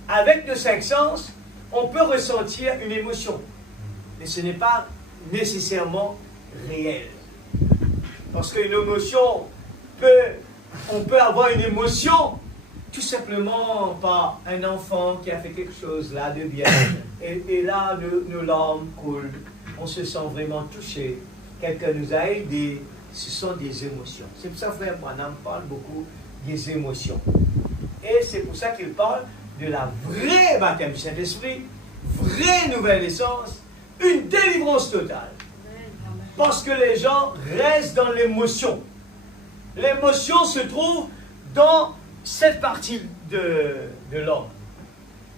Avec nos 5 sens, on peut ressentir une émotion, mais ce n'est pas nécessairement réel. Parce qu'une émotion on peut avoir une émotion tout simplement par un enfant qui a fait quelque chose là de bien. Et là, nos larmes coulent. On se sent vraiment touché. Quelqu'un nous a aidés. Ce sont des émotions. C'est pour ça que Frère Branham parle beaucoup des émotions. Et c'est pour ça qu'il parle de la vraie baptême du Saint-Esprit, vraie nouvelle naissance, une délivrance totale. Parce que les gens restent dans l'émotion. L'émotion se trouve dans cette partie de l'homme.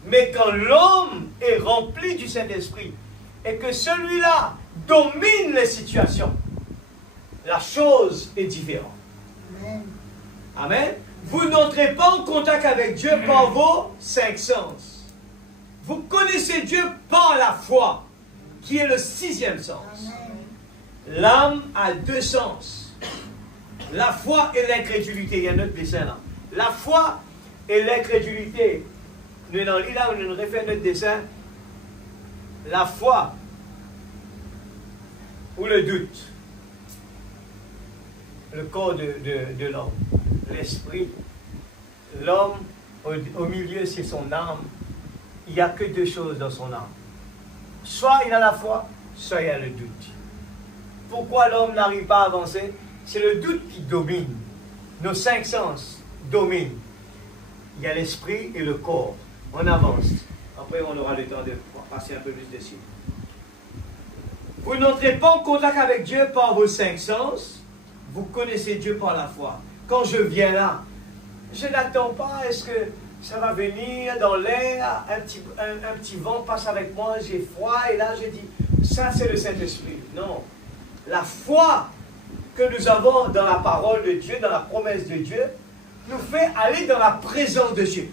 Mais quand l'homme est rempli du Saint-Esprit et que celui-là domine les situations, la chose est différente. Amen. Amen. Vous n'entrez pas en contact avec Dieu par vos 5 sens. Vous connaissez Dieu par la foi, qui est le 6e sens. L'âme a 2 sens. La foi et l'incrédulité. Il y a notre dessin là. La foi et l'incrédulité. Nous dans l'île là où nous refait notre dessin. La foi ou le doute. Le corps de l'homme. L'esprit. L'homme, au milieu, c'est son âme. Il n'y a que 2 choses dans son âme. Soit il a la foi, soit il a le doute. Pourquoi l'homme n'arrive pas à avancer? C'est le doute qui domine. Nos 5 sens dominent. Il y a l'esprit et le corps. On avance. Après, on aura le temps de passer un peu plus dessus. Vous n'entrez pas en contact avec Dieu par vos 5 sens. Vous connaissez Dieu par la foi. Quand je viens là, je n'attends pas, est-ce que ça va venir dans l'air, un petit vent passe avec moi, j'ai froid, et là je dis, ça c'est le Saint-Esprit. Non. La foi que nous avons dans la parole de Dieu, dans la promesse de Dieu, nous fait aller dans la présence de Dieu,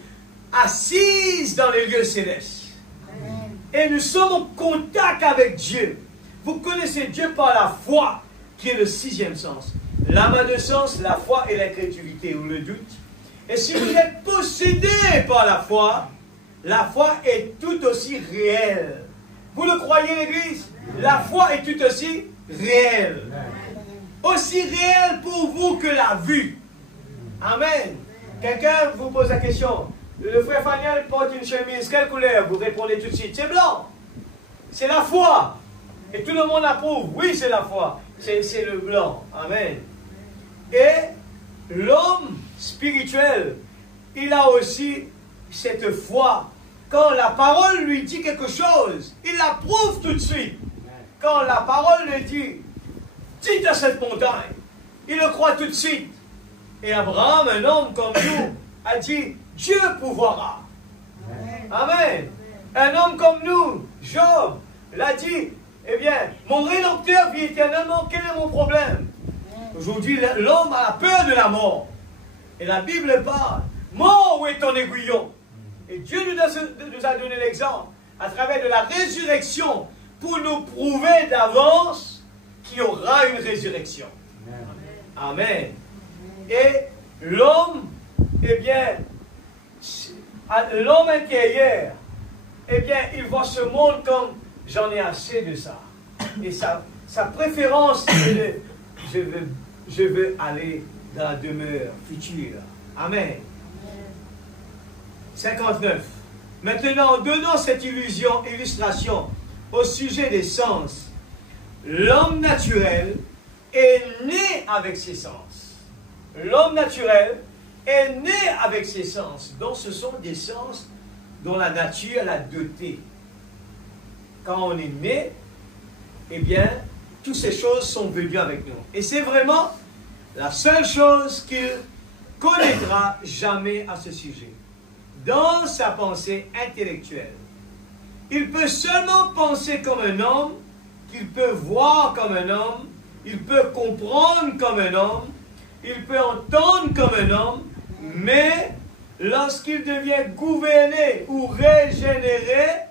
assise dans les lieux célestes. Amen. Et nous sommes en contact avec Dieu. Vous connaissez Dieu par la foi, qui est le 6e sens. L'âme a 2 sens, la foi et l'incrédulité ou le doute. Et si vous êtes possédé par la foi est tout aussi réelle. Vous le croyez, l'Église? La foi est tout aussi réelle. Aussi réelle pour vous que la vue. Amen. Quelqu'un vous pose la question. Le frère Faniel porte une chemise, quelle couleur? Vous répondez tout de suite, c'est blanc. C'est la foi. Et tout le monde approuve. Oui, c'est la foi. C'est le blanc. Amen. Et l'homme spirituel, il a aussi cette foi. Quand la parole lui dit quelque chose, il l'approuve tout de suite. Quand la parole lui dit, dites à cette montagne, il le croit tout de suite. Et Abraham, un homme comme nous, a dit, Dieu pourvoira. Amen. Un homme comme nous, Job, l'a dit, eh bien, mon Rédempteur vit éternellement, quel est mon problème? Aujourd'hui, l'homme a peur de la mort. Et la Bible parle, mort, où est ton aiguillon? Et Dieu nous a donné l'exemple, à travers de la résurrection, pour nous prouver d'avance qu'il y aura une résurrection. Amen. Amen. Et l'homme, eh bien, l'homme intérieur, eh bien, il voit ce monde comme j'en ai assez de ça. Et sa préférence, c'est je veux aller dans la demeure future. Amen. 59. Maintenant, en donnant cette illustration au sujet des sens, l'homme naturel est né avec ses sens. L'homme naturel est né avec ses sens. Donc, ce sont des sens dont la nature l'a doté. Quand on est né, eh bien, toutes ces choses sont venues avec nous. Et c'est vraiment la seule chose qu'il connaîtra jamais à ce sujet. Dans sa pensée intellectuelle, Il peut seulement penser comme un homme, qu'il peut voir comme un homme, il peut comprendre comme un homme, il peut entendre comme un homme, mais lorsqu'il devient gouverné ou régénéré,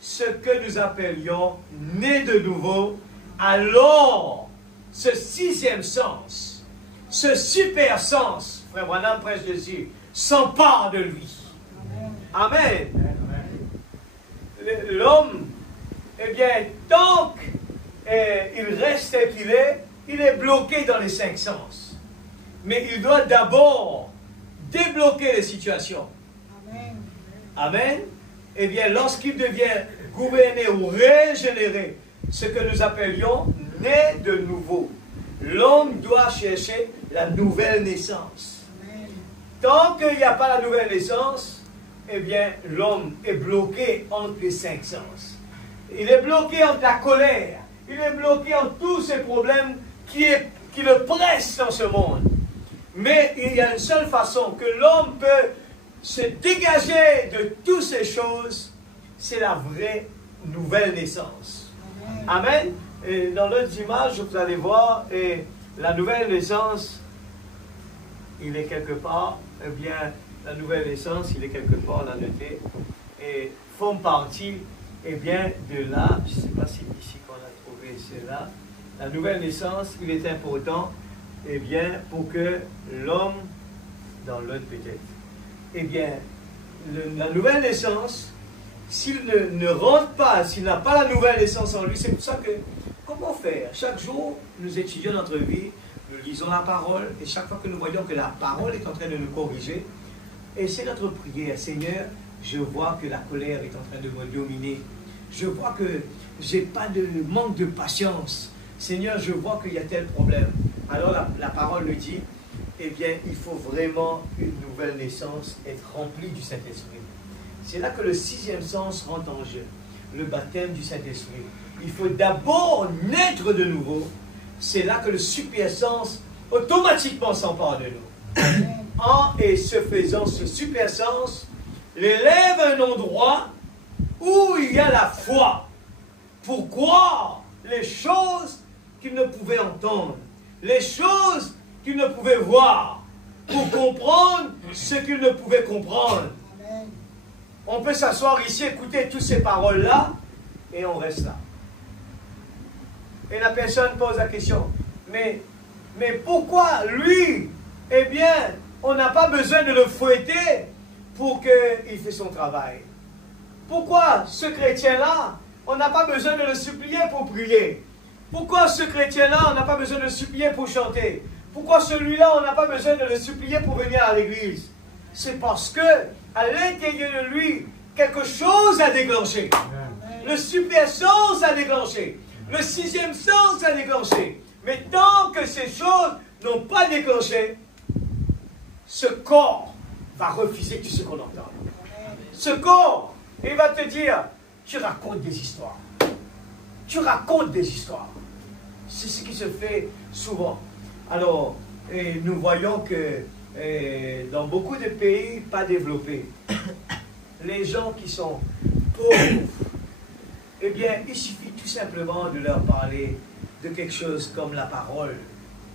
ce que nous appelions né de nouveau, alors ce sixième sens, ce super sens, Frère Branham prêche dessus, s'empare de lui. Amen. L'homme, eh bien, tant qu'il reste tel qu'il est, il est bloqué dans les cinq sens. Mais il doit d'abord débloquer les situations. Amen. Amen. Eh bien, lorsqu'il devient gouverné ou régénéré, ce que nous appelions né de nouveau, l'homme doit chercher la nouvelle naissance. Amen. Tant qu'il n'y a pas la nouvelle naissance, eh bien, l'homme est bloqué entre les cinq sens. Il est bloqué entre la colère. Il est bloqué entre tous ces problèmes qui le pressent dans ce monde. Mais il y a une seule façon que l'homme peut se dégager de toutes ces choses, c'est la vraie nouvelle naissance. Amen. Et dans l'autre image, vous allez voir, et la nouvelle naissance, il est quelque part, eh bien, la nouvelle naissance, il est quelque part, là, noté, et font partie, eh bien, de là, je ne sais pas si ici qu'on a trouvé cela, la nouvelle naissance, il est important, eh bien, pour que l'homme, dans l'autre peut-être, eh bien, la nouvelle naissance, s'il ne rentre pas, s'il n'a pas la nouvelle naissance en lui, c'est pour ça que, comment faire? Chaque jour, nous étudions notre vie, nous lisons la parole, et chaque fois que nous voyons que la parole est en train de nous corriger, et c'est notre prière, Seigneur, je vois que la colère est en train de me dominer, je vois que je n'ai pas de manque de patience, Seigneur, je vois qu'il y a tel problème. Alors la parole nous dit, eh bien, il faut vraiment une nouvelle naissance, être rempli du Saint-Esprit. C'est là que le sixième sens rentre en jeu, le baptême du Saint-Esprit. Il faut d'abord naître de nouveau. C'est là que le super sens automatiquement s'empare de nous. En et ce faisant, ce super sens l'élève à un endroit où il y a la foi pour croire les choses qu'il ne pouvait entendre, les choses qu'il ne pouvait voir, pour comprendre ce qu'il ne pouvait comprendre. On peut s'asseoir ici, écouter toutes ces paroles-là, et on reste là. Et la personne pose la question, mais pourquoi lui, eh bien, on n'a pas besoin de le fouetter pour qu'il fasse son travail? Pourquoi ce chrétien-là, on n'a pas besoin de le supplier pour prier? Pourquoi ce chrétien-là, on n'a pas besoin de le supplier pour chanter? Pourquoi celui-là, on n'a pas besoin de le supplier pour venir à l'église? C'est parce que, à l'intérieur de lui, quelque chose a déclenché. Le super sens a déclenché. Le sixième sens a déclenché. Mais tant que ces choses n'ont pas déclenché, ce corps va refuser tout ce qu'on entend. Ce corps, il va te dire, tu racontes des histoires. Tu racontes des histoires. C'est ce qui se fait souvent. Alors, nous voyons que dans beaucoup de pays pas développés, les gens qui sont pauvres, eh bien, il suffit tout simplement de leur parler de quelque chose comme la parole.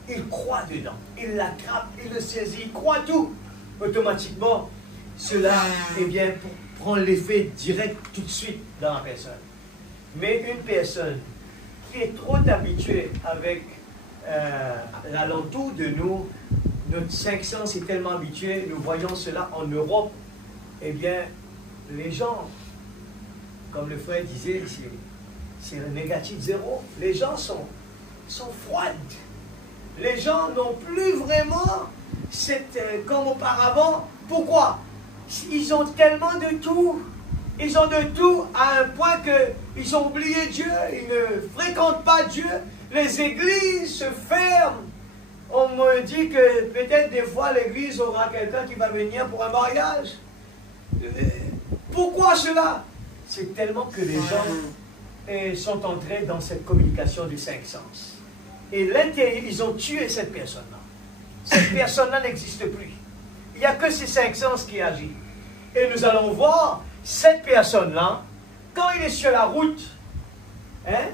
Ils croient dedans, ils l'attrapent, ils le saisissent, ils croient tout. Automatiquement, cela, eh bien, prend l'effet direct tout de suite dans la personne. Mais une personne qui est trop habituée avec l'alentour de nous, notre cinq sens est tellement habitué, nous voyons cela en Europe, eh bien, les gens, comme le frère disait, c'est le négatif zéro. Les gens sont froides. Les gens n'ont plus vraiment comme auparavant. Pourquoi? Ils ont tellement de tout. Ils ont de tout à un point qu'ils ont oublié Dieu. Ils ne fréquentent pas Dieu. Les églises se ferment. On me dit que peut-être des fois l'église aura quelqu'un qui va venir pour un mariage. Pourquoi cela? C'est tellement que les gens sont entrés dans cette communication du cinq sens. Et l'intérieur, ils ont tué cette personne-là. Cette personne-là n'existe plus. Il n'y a que ces cinq sens qui agissent. Et nous allons voir cette personne-là, quand il est sur la route, hein,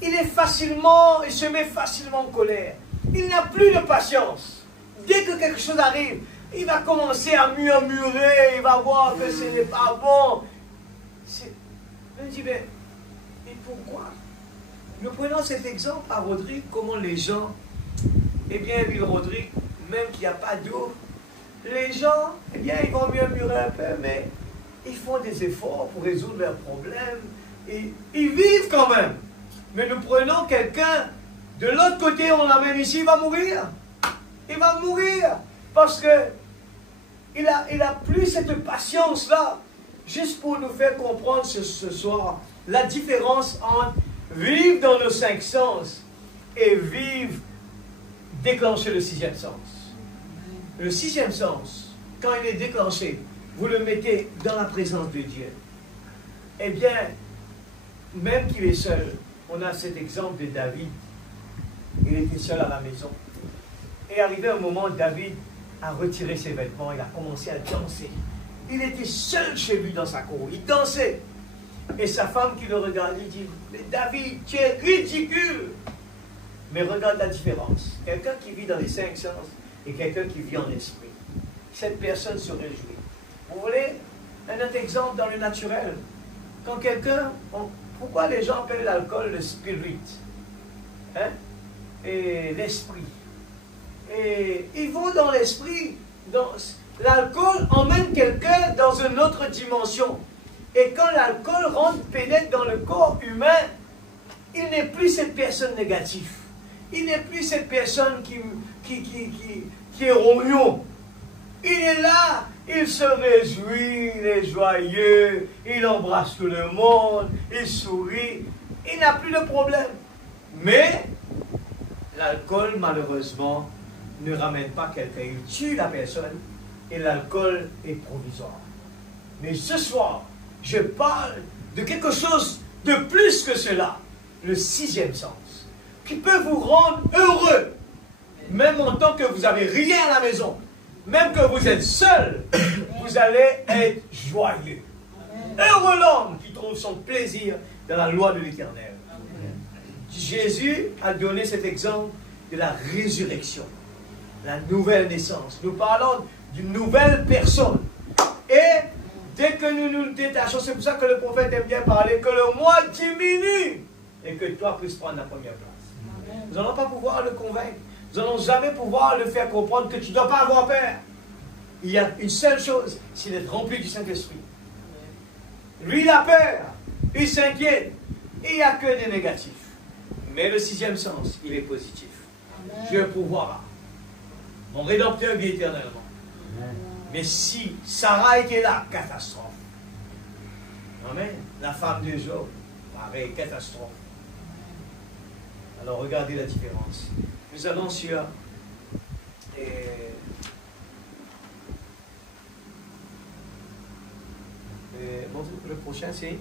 il se met facilement en colère. Il n'a plus de patience. Dès que quelque chose arrive, il va commencer à murmurer, il va voir que ce n'est pas bon. Je me dis, mais pourquoi? Nous prenons cet exemple à Rodrigue, comment les gens, eh bien, Ville Rodrigue, même qu'il n'y a pas d'eau, les gens, eh bien, ils vont murmurer un peu, mais ils font des efforts pour résoudre leurs problèmes. Et ils vivent quand même. Mais nous prenons quelqu'un, de l'autre côté, on l'amène ici, il va mourir. Il va mourir. Parce que il a plus cette patience-là. Juste pour nous faire comprendre ce soir la différence entre vivre dans nos 5 sens et vivre, déclencher le 6e sens. Le 6e sens, quand il est déclenché, vous le mettez dans la présence de Dieu. Eh bien, même qu'il est seul, on a cet exemple de David. Il était seul à la maison. Et arrivé un moment, David a retiré ses vêtements, il a commencé à danser. Il était seul chez lui dans sa cour, il dansait. Et sa femme qui le regardait dit, mais David, tu es ridicule. Mais regarde la différence. Quelqu'un qui vit dans les 5 sens et quelqu'un qui vit en esprit. Cette personne se réjouit. Vous voulez un autre exemple dans le naturel? Quand quelqu'un... Pourquoi les gens appellent l'alcool le spirit? Hein? Et l'esprit. Et ils vont dans l'esprit. L'alcool emmène quelqu'un dans une autre dimension. Et quand l'alcool pénètre dans le corps humain, il n'est plus cette personne négative. Il n'est plus cette personne qui est rognon. Il est là, il se réjouit, il est joyeux, il embrasse tout le monde, il sourit. Il n'a plus de problème. Mais l'alcool, malheureusement, ne ramène pas quelqu'un. Il tue la personne et l'alcool est provisoire. Mais ce soir, je parle de quelque chose de plus que cela. Le 6e sens. Qui peut vous rendre heureux. Même en tant que vous n'avez rien à la maison. Même que vous êtes seul. Vous allez être joyeux. Heureux l'homme qui trouve son plaisir dans la loi de l'Éternel. Jésus a donné cet exemple de la résurrection. La nouvelle naissance. Nous parlons d'une nouvelle personne. Et dès que nous nous détachons, c'est pour ça que le prophète aime bien parler, que le moi diminue et que toi puisses prendre la première place. Amen. Nous n'allons pas pouvoir le convaincre. Nous n'allons jamais pouvoir le faire comprendre que tu ne dois pas avoir peur. Il y a une seule chose, c'est d'être rempli du Saint-Esprit. Lui, il a peur, il s'inquiète, et il n'y a que des négatifs. Mais le 6e sens, il est positif. Amen. Dieu pourvoira. Mon Rédempteur vit éternellement. Amen. Mais si Sarah était là, catastrophe. Amen. La femme de Job, pareil, catastrophe. Alors regardez la différence. Nous allons sur... bon, le prochain c'est...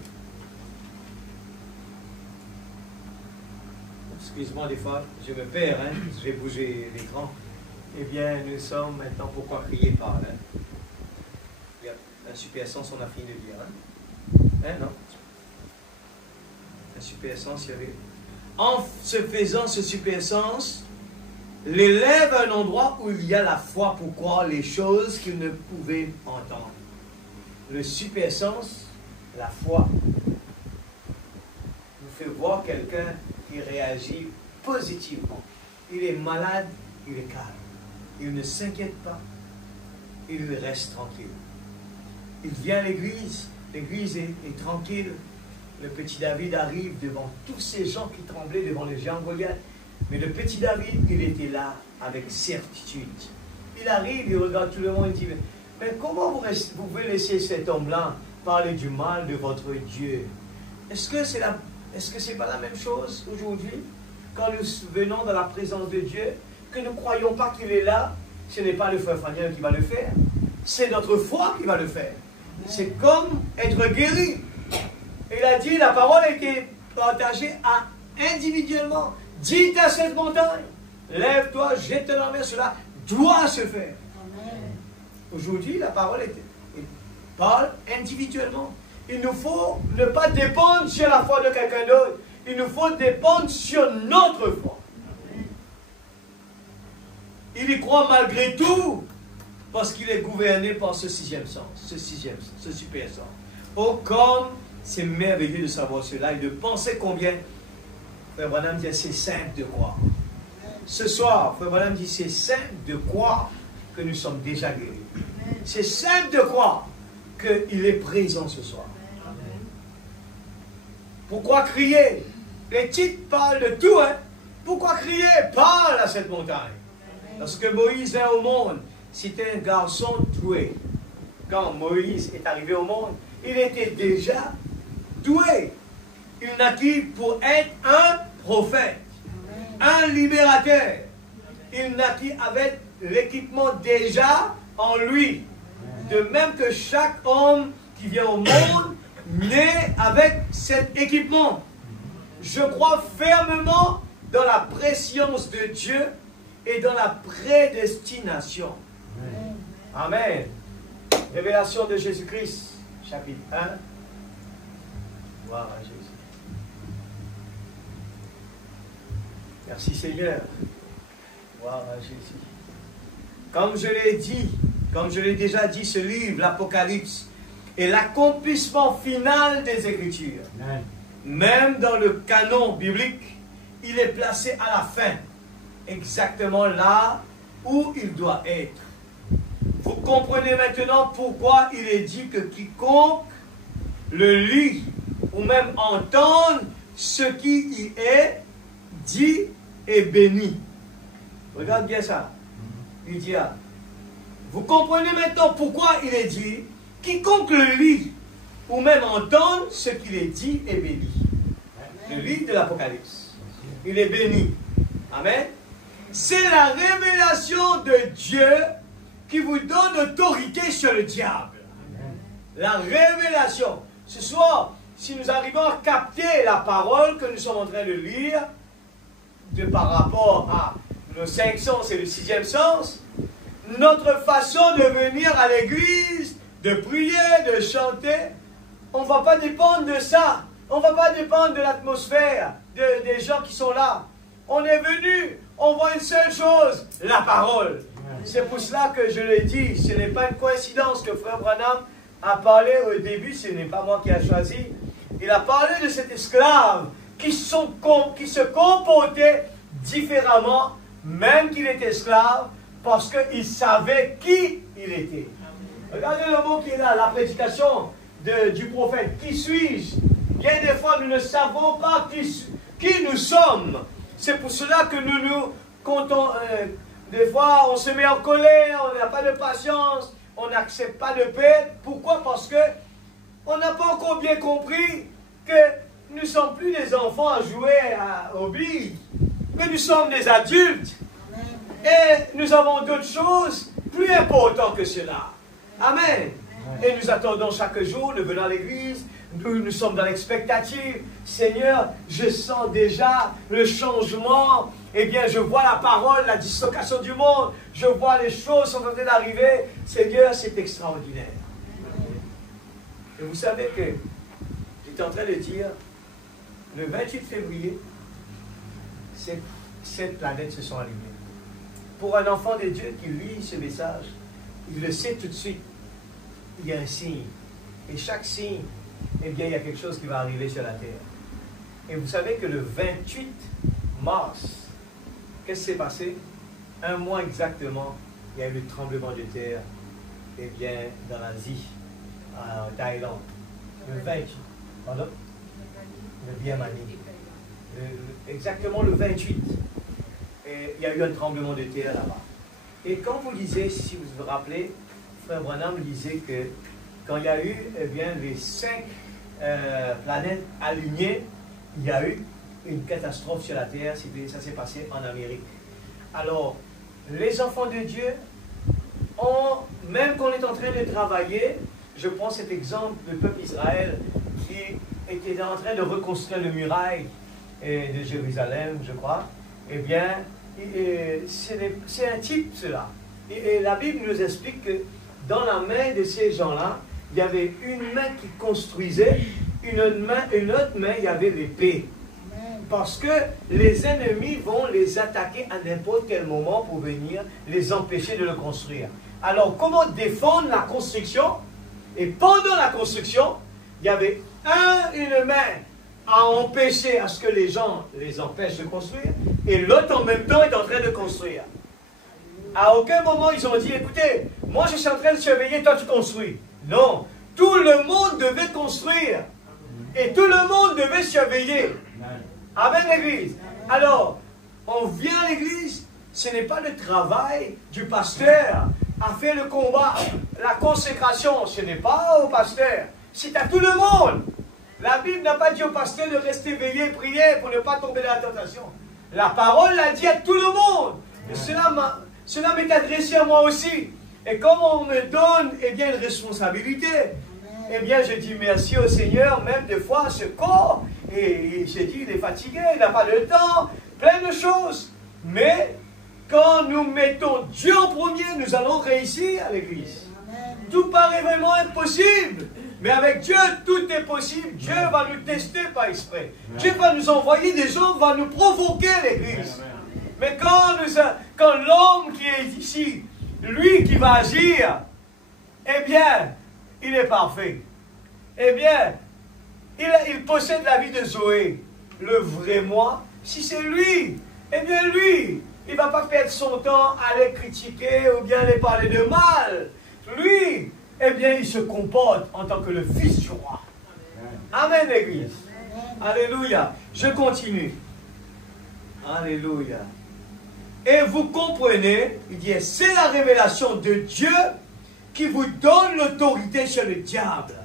Excuse-moi des fois, je me perds, hein, je vais bouger l'écran. Eh bien, nous sommes maintenant, pourquoi crier par là? Il y a un super sens, on a fini de dire. Hein, non? Un super sens, il y avait... En se faisant ce super sens, l'élève à un endroit où il y a la foi pour croire les choses qu'il ne pouvait entendre. Le super sens, la foi, nous fait voir quelqu'un qui réagit positivement. Il est malade, il est calme. Il ne s'inquiète pas. Il reste tranquille. Il vient à l'église. L'église est tranquille. Le petit David arrive devant tous ces gens qui tremblaient devant le géant Goliath. Mais le petit David, il était là avec certitude. Il arrive, il regarde tout le monde et dit, mais comment vous pouvez laisser cet homme-là parler du mal de votre Dieu? Est-ce que c'est pas la même chose aujourd'hui? Quand nous venons dans la présence de Dieu, que nous ne croyons pas qu'il est là, ce n'est pas le frère Faniel qui va le faire. C'est notre foi qui va le faire. C'est comme être guéri. Il a dit, la parole a été partagée individuellement. Dites à cette montagne, lève-toi, jette-toi dans la mer, cela doit se faire. Aujourd'hui, la parole parle individuellement. il nous faut ne pas dépendre sur la foi de quelqu'un d'autre. Il nous faut dépendre sur notre foi. Il y croit malgré tout, parce qu'il est gouverné par ce sixième sens, ce super sens. Oh, comme c'est merveilleux de savoir cela et de penser combien, Frère Branham dit, c'est simple de croire. Ce soir, Frère Branham dit, c'est simple de croire que nous sommes déjà guéris. C'est simple de croire qu'il est présent ce soir. Pourquoi crier? Les titres parlent de tout, hein? Pourquoi crier? Parle à cette montagne. Parce que Moïse est au monde, c'était un garçon doué. Quand Moïse est arrivé au monde, il était déjà doué. Il naquit pour être un prophète, un libérateur. Il naquit avec l'équipement déjà en lui. De même que chaque homme qui vient au monde naît avec cet équipement. Je crois fermement dans la préscience de Dieu et dans la prédestination. Amen. Révélation de Jésus-Christ, chapitre 1. Gloire à Jésus. Merci Seigneur. Gloire à Jésus. Comme je l'ai dit, comme je l'ai déjà dit, ce livre, l'Apocalypse, est l'accomplissement final des Écritures. Amen. Même dans le canon biblique, il est placé à la fin, exactement là où il doit être. Vous comprenez maintenant pourquoi il est dit que quiconque le lit ou même entende ce qui y est dit est béni. Regarde bien ça. Il dit, vous comprenez maintenant pourquoi il est dit, quiconque le lit ou même entende ce qu'il est dit est béni. Le livre de l'Apocalypse. Il est béni. Amen. C'est la révélation de Dieu qui vous donne autorité sur le diable. La révélation. Ce soir, si nous arrivons à capter la parole que nous sommes en train de lire, par rapport à nos 5 sens et le 6e sens, notre façon de venir à l'église, de prier, de chanter, on ne va pas dépendre de ça. On ne va pas dépendre de l'atmosphère, des gens qui sont là. On est venu, on voit une seule chose, la parole. C'est pour cela que je l'ai dit, ce n'est pas une coïncidence que Frère Branham a parlé au début, ce n'est pas moi qui ai choisi. Il a parlé de cet esclave qui se comportait différemment, même qu'il était esclave, parce qu'il savait qui il était. Regardez le mot qui est là, la prédication du prophète. Qui suis-je? Bien des fois, nous ne savons pas qui nous sommes. C'est pour cela que des fois, on se met en colère, on n'a pas de patience, on n'accepte pas de paix. Pourquoi? Parce que on n'a pas encore bien compris que nous ne sommes plus des enfants à jouer aux billes, mais nous sommes des adultes. Et nous avons d'autres choses plus importantes que cela. Amen. Et nous attendons chaque jour, nous venons à l'église, nous sommes dans l'expectative. Seigneur, je sens déjà le changement. Eh bien, je vois la parole, la dislocation du monde. Je vois les choses sont en train d'arriver. Seigneur, c'est extraordinaire. Et vous savez que j'étais en train de dire, le 28 février, cette planète se sont alignées. Pour un enfant de Dieu qui lit ce message, il le sait tout de suite. Il y a un signe. Et chaque signe, eh bien, il y a quelque chose qui va arriver sur la terre. Et vous savez que le 28 mars, qu'est-ce qui s'est passé? Un mois exactement, il y a eu le tremblement de terre, eh bien, dans l'Asie, en Thaïlande. Le 28. Pardon? Le Birmanie. Exactement le 28. Et il y a eu un tremblement de terre là-bas. Et quand vous lisez, si vous vous rappelez, Frère Branham disait que quand il y a eu eh bien, les 5 planètes alignées, il y a eu une catastrophe sur la terre. Ça s'est passé en Amérique. Alors, les enfants de Dieu, même qu'on est en train de travailler, je prends cet exemple du peuple d'Israël qui était en train de reconstruire le muraille de Jérusalem, je crois. Eh bien, c'est un type, cela. Et la Bible nous explique que dans la main de ces gens-là, il y avait une main qui construisait, une autre main, il y avait l'épée. Parce que les ennemis vont les attaquer à n'importe quel moment pour venir les empêcher de le construire. Alors, comment défendre la construction? Et pendant la construction, il y avait une main à empêcher à ce que les gens les empêchent de construire, et l'autre en même temps est en train de construire. À aucun moment ils ont dit, écoutez, moi je suis en train de surveiller, toi tu construis. Non, tout le monde devait construire, et tout le monde devait surveiller. Amen, l'église. Alors, on vient à l'église, ce n'est pas le travail du pasteur à faire le combat, la consécration, ce n'est pas au pasteur, c'est à tout le monde. La Bible n'a pas dit au pasteur de rester veillé, prier pour ne pas tomber dans la tentation. La parole l'a dit à tout le monde. Et cela m'est adressé à moi aussi. Et comme on me donne une responsabilité, eh bien je dis merci au Seigneur, même des fois ce corps, et j'ai dit il est fatigué, il n'a pas de temps, plein de choses. Mais quand nous mettons Dieu en premier, nous allons réussir à l'église. Tout paraît vraiment impossible. Mais avec Dieu, tout est possible. Dieu va nous tester par exprès. Dieu va nous envoyer des gens, va nous provoquer l'église. Mais quand l'homme qui est ici, lui qui va agir, eh bien, il est parfait. Eh bien, il possède la vie de Zoé, le vrai moi. Si c'est lui, eh bien lui, il ne va pas perdre son temps à les critiquer ou bien les parler de mal. Lui, eh bien, il se comporte en tant que le fils du roi. Amen, l'église. Alléluia. Je continue. Alléluia. Et vous comprenez, il dit, c'est la révélation de Dieu qui vous donne l'autorité sur le diable.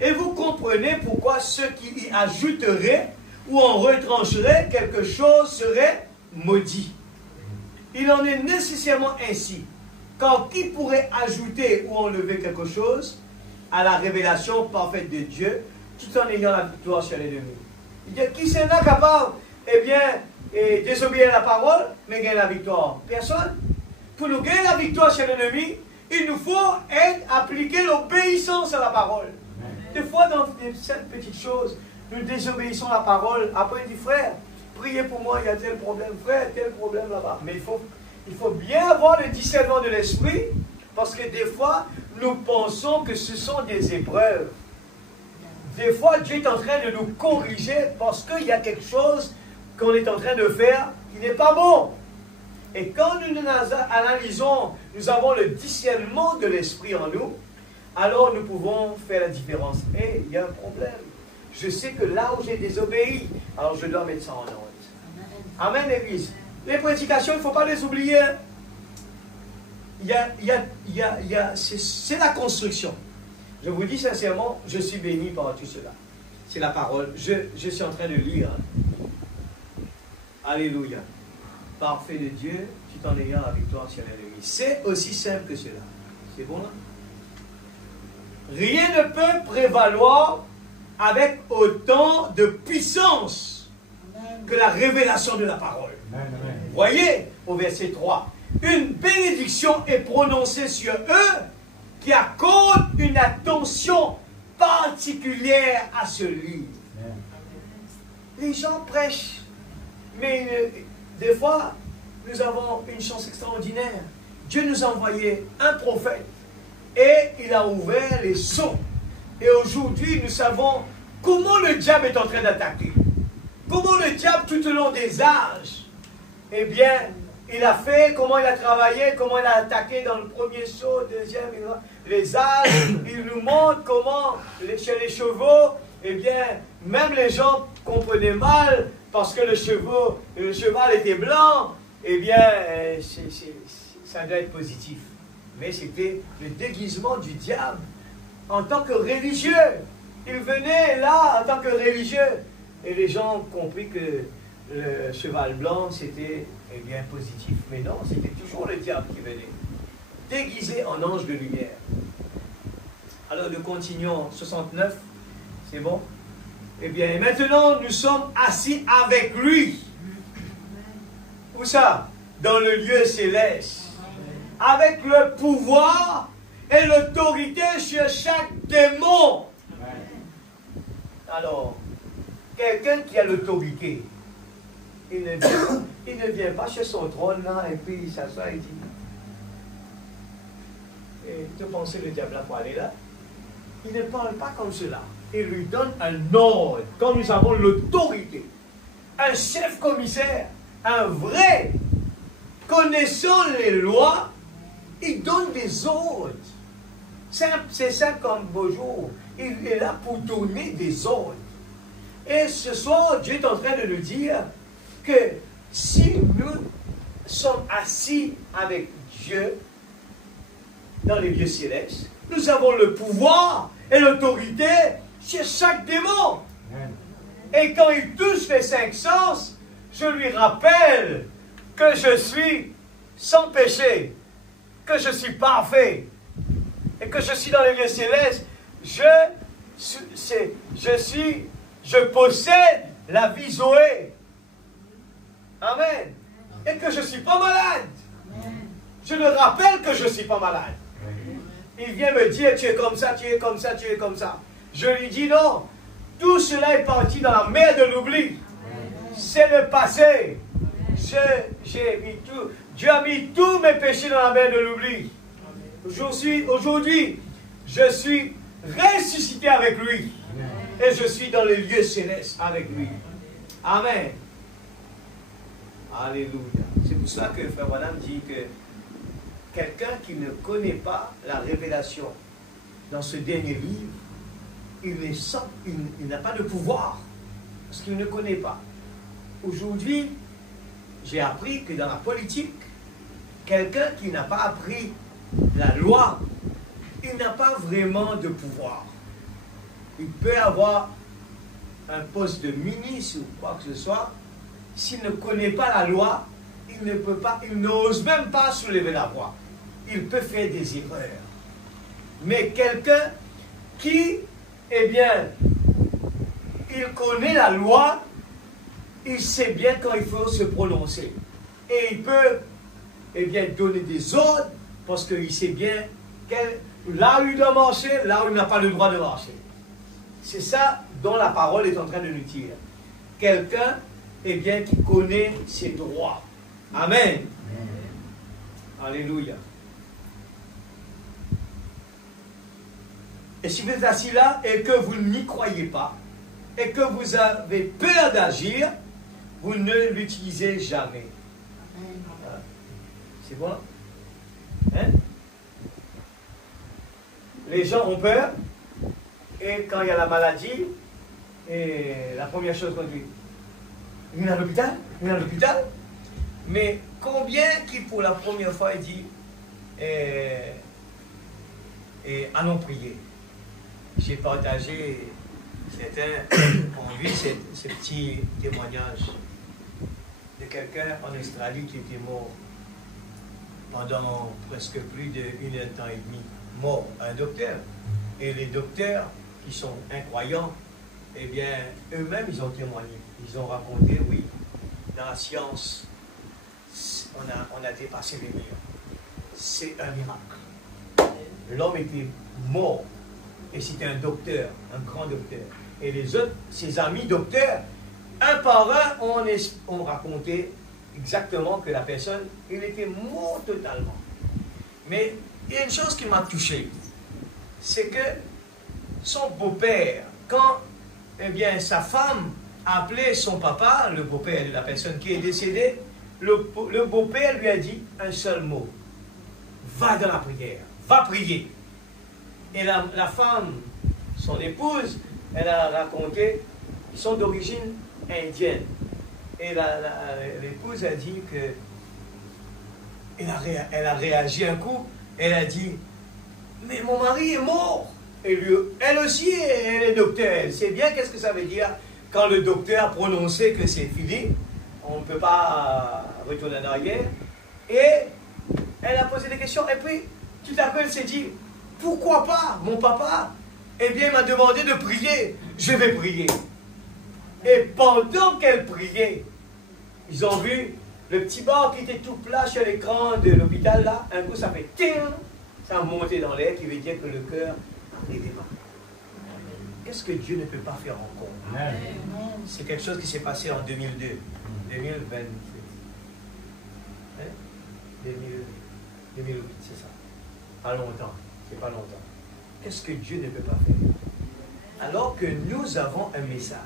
Et vous comprenez pourquoi ceux qui y ajouteraient ou en retrancheraient quelque chose seraient maudits. Il en est nécessairement ainsi. Car qui pourrait ajouter ou enlever quelque chose à la révélation parfaite de Dieu tout en ayant la victoire sur l'ennemi? Il dit, qui c'est là capable, eh bien, désobéir à la parole, mais gagner la victoire? Personne. Pour nous gagner la victoire sur l'ennemi, il nous faut appliquer l'obéissance à la parole. Des fois, dans cette petite chose, nous désobéissons à la parole. Après, il dit, frère, priez pour moi, il y a tel problème, frère, tel problème là-bas. Mais il faut bien avoir le discernement de l'esprit, parce que des fois, nous pensons que ce sont des épreuves. Des fois, Dieu est en train de nous corriger parce qu'il y a quelque chose qu'on est en train de faire qui n'est pas bon. Et quand nous analysons, nous avons le discernement de l'esprit en nous, alors nous pouvons faire la différence. Et il y a un problème. Je sais que là où j'ai désobéi, alors je dois mettre ça en ordre. Amen, l'église. Les prédications, il ne faut pas les oublier. C'est la construction. Je vous dis sincèrement, je suis béni par tout cela. C'est la parole. Je suis en train de lire. Alléluia. Parfait de Dieu, tout en ayant la victoire sur l'ennemi. C'est aussi simple que cela. C'est bon là? Rien ne peut prévaloir avec autant de puissance que la révélation de la parole. Voyez au verset 3. Une bénédiction est prononcée sur eux qui accordent une attention particulière à ce livre. Les gens prêchent, mais des fois, nous avons une chance extraordinaire. Dieu nous a envoyé un prophète et il a ouvert les sceaux. Et aujourd'hui, nous savons comment le diable est en train d'attaquer. Comment le diable, tout au long des âges, eh bien, il a fait, comment il a travaillé, comment il a attaqué dans le premier sceau, deuxième, les âges. Il nous montre comment, chez les chevaux, eh bien, même les gens comprenaient mal parce que le cheval était blanc. Eh bien, ça doit être positif. Mais c'était le déguisement du diable en tant que religieux. Il venait là en tant que religieux. Et les gens ont compris que le cheval blanc, c'était eh bien positif. Mais non, c'était toujours le diable qui venait, déguisé en ange de lumière. Alors nous continuons, 69, c'est bon? Eh bien, maintenant nous sommes assis avec lui. Où ça? Dans le lieu céleste. Avec le pouvoir et l'autorité sur chaque démon. Alors, quelqu'un qui a l'autorité, il ne vient pas chez son trône là et puis il s'assoit et dit et tu pensais le diable pour aller là? Il ne parle pas comme cela. Il lui donne un ordre, comme nous avons l'autorité. Un chef commissaire, un vrai, connaissant les lois, il donne des ordres. C'est ça comme Bonjour. Il est là pour donner des ordres. Et ce soir, Dieu est en train de nous dire que si nous sommes assis avec Dieu dans les lieux célestes, nous avons le pouvoir et l'autorité sur chaque démon. Et quand il touche les 5 sens, je lui rappelle que je suis sans péché, que je suis parfait, et que je suis dans les lieux célestes. Je possède la vie Zoé. Amen. Et que je ne suis pas malade. Je le rappelle que je ne suis pas malade. Il vient me dire, tu es comme ça, tu es comme ça, tu es comme ça. Je lui dis non. Tout cela est parti dans la mer de l'oubli. C'est le passé. Dieu a mis tous mes péchés dans la mer de l'oubli. Aujourd'hui, je suis ressuscité avec lui. Et je suis dans les lieux célestes avec lui. Amen. Alléluia. C'est pour ça que Frère Branham dit que quelqu'un qui ne connaît pas la révélation dans ce dernier livre, il n'a pas de pouvoir. Parce qu'il ne connaît pas. Aujourd'hui, j'ai appris que dans la politique, quelqu'un qui n'a pas appris la loi, il n'a pas vraiment de pouvoir. Il peut avoir un poste de ministre ou quoi que ce soit. S'il ne connaît pas la loi, il ne peut pas, il n'ose même pas soulever la voix. Il peut faire des erreurs. Mais quelqu'un qui, eh bien, il connaît la loi, il sait bien quand il faut se prononcer. Et il peut, eh bien, donner des ordres parce qu'il sait bien là où il doit marcher, là où il n'a pas le droit de marcher. C'est ça dont la parole est en train de nous dire. Quelqu'un, eh bien, qui connaît ses droits. Amen. Alléluia. Et si vous êtes assis là et que vous n'y croyez pas, et que vous avez peur d'agir, vous ne l'utilisez jamais. C'est bon? Hein? Les gens ont peur, et quand il y a la maladie, et la première chose qu'on dit, il est à l'hôpital, il est à l'hôpital. Mais combien qui pour la première fois il dit, allons prier. J'ai partagé, certains ont vu ces petits témoignages de quelqu'un en Australie qui était mort pendant presque plus d'1 heure temps et demi. Mort, un docteur. Et les docteurs qui sont incroyants, eh bien, eux-mêmes, ils ont témoigné. Ils ont raconté, oui, dans la science, on a dépassé les murs. C'est un miracle. L'homme était mort. Et c'était un docteur, un grand docteur. Et les autres, ses amis docteurs, un par un, ont raconté exactement que la personne, il était mort totalement. Mais il y a une chose qui m'a touché, c'est que son beau-père, quand eh bien, sa femme a appelé son papa, le beau-père de la personne qui est décédée, le beau-père lui a dit un seul mot: va dans la prière, va prier. Et la femme, son épouse, elle a raconté, ils sont d'origine indienne. Et l'épouse a dit que elle a réagi un coup, elle a dit, mais mon mari est mort. Et elle aussi, elle est docteur, elle sait bien qu'est-ce que ça veut dire quand le docteur a prononcé que c'est fini, on ne peut pas retourner en arrière. Et elle a posé des questions, et puis tout à coup elle s'est dit, pourquoi pas, mon papa, eh bien, il m'a demandé de prier. Je vais prier. Et pendant qu'elle priait, ils ont vu le petit bar qui était tout plat sur l'écran de l'hôpital, là. Un coup, ça fait ting, Ça a monté dans l'air, qui veut dire que le cœur est démarré. Qu'est-ce que Dieu ne peut pas faire encore? C'est quelque chose qui s'est passé en 2002, 2020. 2008, c'est ça. Pas longtemps, c'est pas longtemps. Qu'est-ce que Dieu ne peut pas faire? Alors que nous avons un message.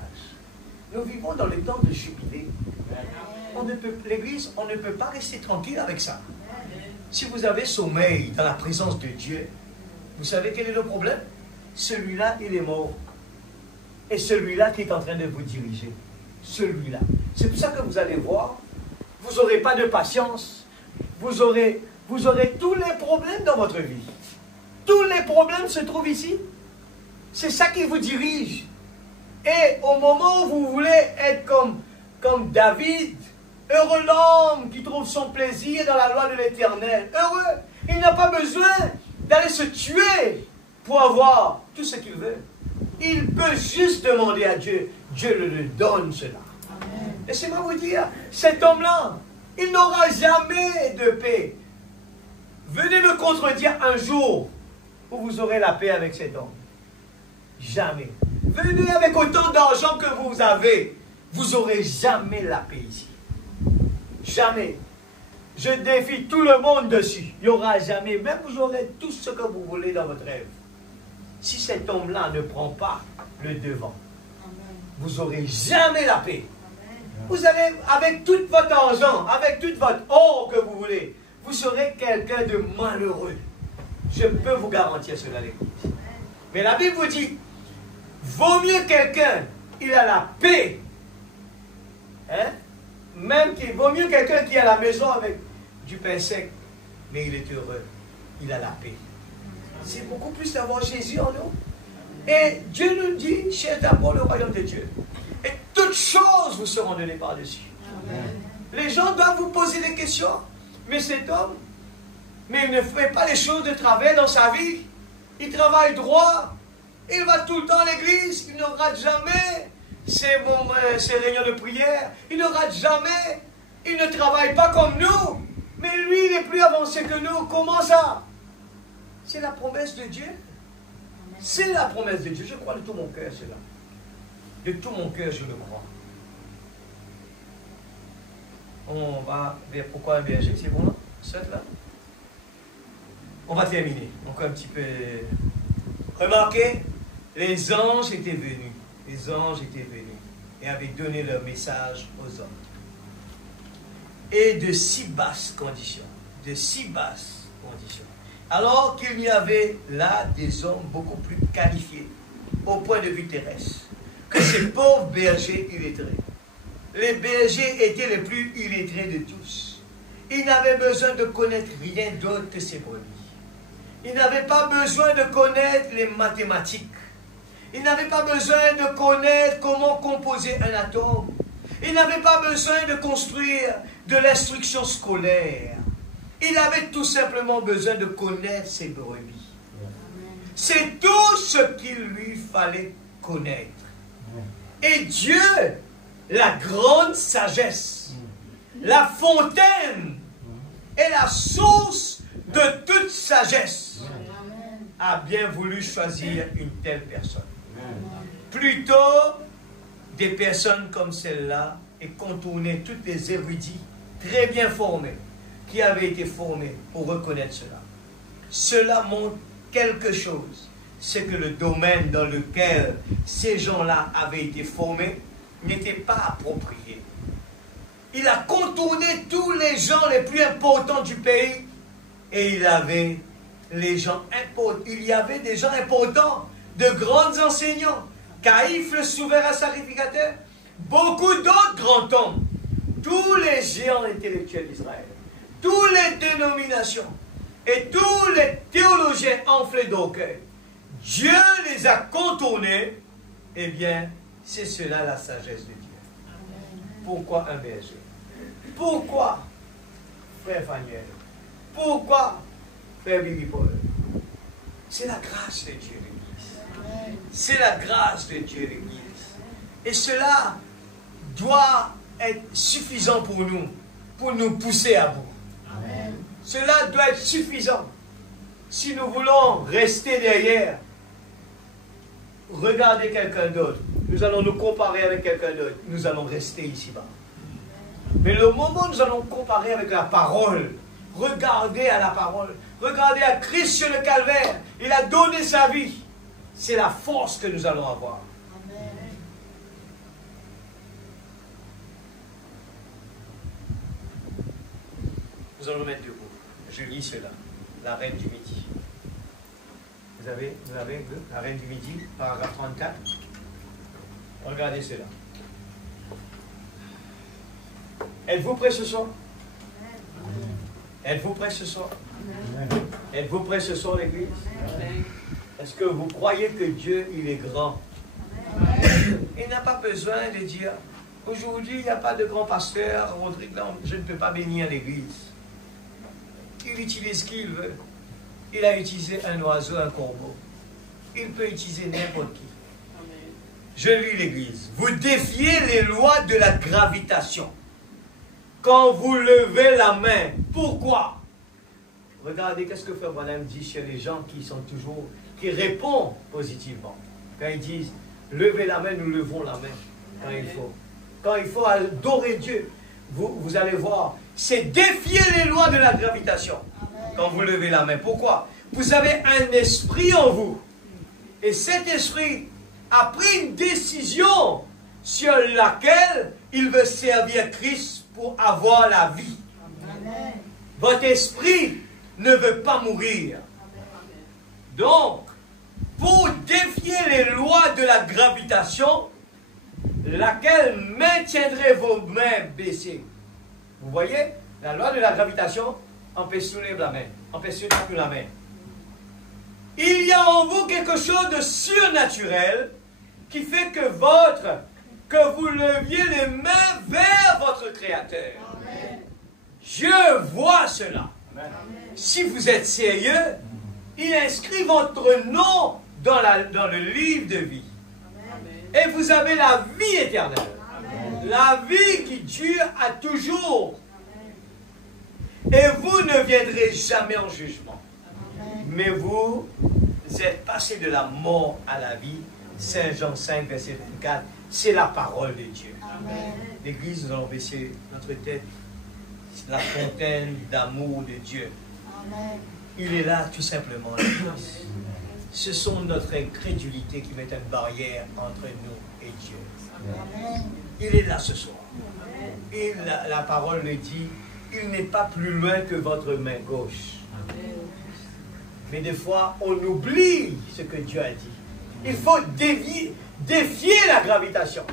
Nous vivons dans le temps de jubilé. L'Église, on ne peut pas rester tranquille avec ça. Si vous avez sommeil dans la présence de Dieu, vous savez quel est le problème? Celui-là, il est mort. Et celui-là qui est en train de vous diriger. Celui-là. C'est pour ça que vous allez voir, vous n'aurez pas de patience. Vous aurez tous les problèmes dans votre vie. Tous les problèmes se trouvent ici. C'est ça qui vous dirige. Et au moment où vous voulez être comme David, heureux l'homme qui trouve son plaisir dans la loi de l'Éternel. Heureux. Il n'a pas besoin d'aller se tuer pour avoir tout ce qu'il veut. Il peut juste demander à Dieu. Dieu le donne cela. Laissez-moi vous dire, cet homme-là, il n'aura jamais de paix. Venez me contredire un jour où vous aurez la paix avec cet homme. Jamais. Venez avec autant d'argent que vous avez, vous n'aurez jamais la paix ici. Jamais. Je défie tout le monde dessus. Il n'y aura jamais, même vous aurez tout ce que vous voulez dans votre rêve. Si cet homme-là ne prend pas le devant, vous n'aurez jamais la paix. Vous allez, avec tout votre argent, avec toute votre or que vous voulez, vous serez quelqu'un de malheureux. Je peux vous garantir cela, l'église. Mais la Bible vous dit, vaut mieux quelqu'un, il a la paix. Hein? Même qu'il vaut mieux quelqu'un qui est à la maison avec du pain sec, mais il est heureux. Il a la paix. C'est beaucoup plus d'avoir Jésus en nous. Et Dieu nous dit, cherche d'abord le royaume de Dieu. Et toutes choses vous seront données par-dessus. Les gens doivent vous poser des questions. Mais cet homme, mais il ne fait pas les choses de travers dans sa vie. Il travaille droit. Il va tout le temps à l'église. Il ne rate jamais ses réunions de prière. Il ne rate jamais. Il ne travaille pas comme nous. Mais lui, il est plus avancé que nous. Comment ça? C'est la promesse de Dieu. C'est la promesse de Dieu. Je crois de tout mon cœur cela. De tout mon cœur, je le crois. On va vers pourquoi un berger, c'est bon là? C'est là. On va terminer. Encore un petit peu. Remarquez, les anges étaient venus. Les anges étaient venus et avaient donné leur message aux hommes. Et de si basses conditions. De si basses conditions. Alors qu'il y avait là des hommes beaucoup plus qualifiés au point de vue terrestre que ces pauvres bergers illettrés. Les bergers étaient les plus illettrés de tous. Ils n'avaient besoin de connaître rien d'autre que ces brebis. Ils n'avaient pas besoin de connaître les mathématiques. Ils n'avaient pas besoin de connaître comment composer un atome. Ils n'avaient pas besoin de construire de l'instruction scolaire. Il avait tout simplement besoin de connaître ses brebis. C'est tout ce qu'il lui fallait connaître. Et Dieu, la grande sagesse, la fontaine et la source de toute sagesse, a bien voulu choisir une telle personne. Plutôt des personnes comme celle-là et contourner toutes les érudits très bien formés qui avaient été formés pour reconnaître cela. Cela montre quelque chose, c'est que le domaine dans lequel ces gens-là avaient été formés n'était pas approprié. Il a contourné tous les gens les plus importants du pays et il y avait des gens importants, de grands enseignants, Caïphe le souverain sacrificateur, beaucoup d'autres grands hommes, tous les géants intellectuels d'Israël, toutes les dénominations et tous les théologiens enflés d'orgueil. Dieu les a contournés. Eh bien, c'est cela la sagesse de Dieu. Pourquoi un berger? Pourquoi, frère Faniel? Pourquoi, frère Billy Paul? C'est la grâce de Dieu, l'Église. C'est la grâce de Dieu, l'Église. Et cela doit être suffisant pour nous pousser à bout. Amen. Cela doit être suffisant. Si nous voulons rester derrière, regarder quelqu'un d'autre, nous allons nous comparer avec quelqu'un d'autre, nous allons rester ici-bas. Mais le moment où nous allons comparer avec la parole, regardez à la parole, regardez à Christ sur le calvaire, il a donné sa vie. C'est la force que nous allons avoir. Amen. Nous allons mettre debout. Je lis cela. La Reine du Midi. Vous avez la Reine du Midi, paragraphe 34. Regardez cela. Êtes-vous prêts ce soir? Êtes-vous prêts ce soir? Êtes-vous prêts ce soir, l'Église? Est-ce que vous croyez que Dieu, il est grand? Il n'a pas besoin de dire, aujourd'hui, il n'y a pas de grand pasteur, Rodrigue, non, je ne peux pas bénir l'Église. Il utilise qui il veut. Il a utilisé un oiseau, un corbeau. Il peut utiliser n'importe qui. Je lis l'Église. Vous défiez les lois de la gravitation. Quand vous levez la main, pourquoi? Regardez qu'est-ce que Frère Branham dit chez les gens qui répondent positivement. Quand ils disent, levez la main, nous levons la main. Quand il faut. Quand il faut adorer Dieu, vous allez voir, c'est défier les lois de la gravitation. Quand vous levez la main. Pourquoi? Vous avez un esprit en vous. Et cet esprit a pris une décision sur laquelle il veut servir Christ pour avoir la vie. Amen. Votre esprit ne veut pas mourir. Donc, pour défier les lois de la gravitation, laquelle maintiendrait vos mains baissées. Vous voyez, la loi de la gravitation empêche de soulever la main, empêche de taper la main. Il y a en vous quelque chose de surnaturel qui fait que vous leviez les mains vers votre Créateur. Amen. Je vois cela. Amen. Si vous êtes sérieux, il inscrit votre nom dans le livre de vie. Amen. Et vous avez la vie éternelle. Amen. La vie qui dure à toujours. Amen. Et vous ne viendrez jamais en jugement. Amen. Mais vous êtes passé de la mort à la vie. Saint Jean 5, verset 24. C'est la parole de Dieu. L'Église, nous allons baisser notre tête. C'est la fontaine d'amour de Dieu. Amen. Il est là tout simplement. Ce sont notre incrédulité qui met une barrière entre nous et Dieu. Amen. Il est là ce soir. Amen. Et la parole le dit, il n'est pas plus loin que votre main gauche. Amen. Mais des fois, on oublie ce que Dieu a dit. Il faut défier la gravitation.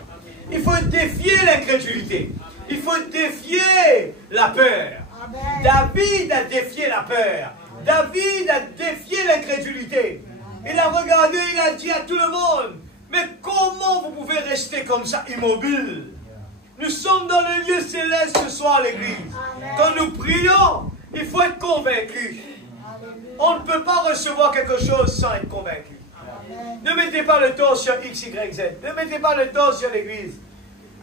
Il faut défier l'incrédulité. Il faut défier la peur. Amen. David a défié la peur. David a défié l'incrédulité. Il a regardé, il a dit à tout le monde, mais comment vous pouvez rester comme ça, immobile? Nous sommes dans le lieu céleste ce soir, l'Église. Quand nous prions, il faut être convaincu. On ne peut pas recevoir quelque chose sans être convaincu. Ne mettez pas le tort sur X, Y, Z. Ne mettez pas le tort sur l'Église.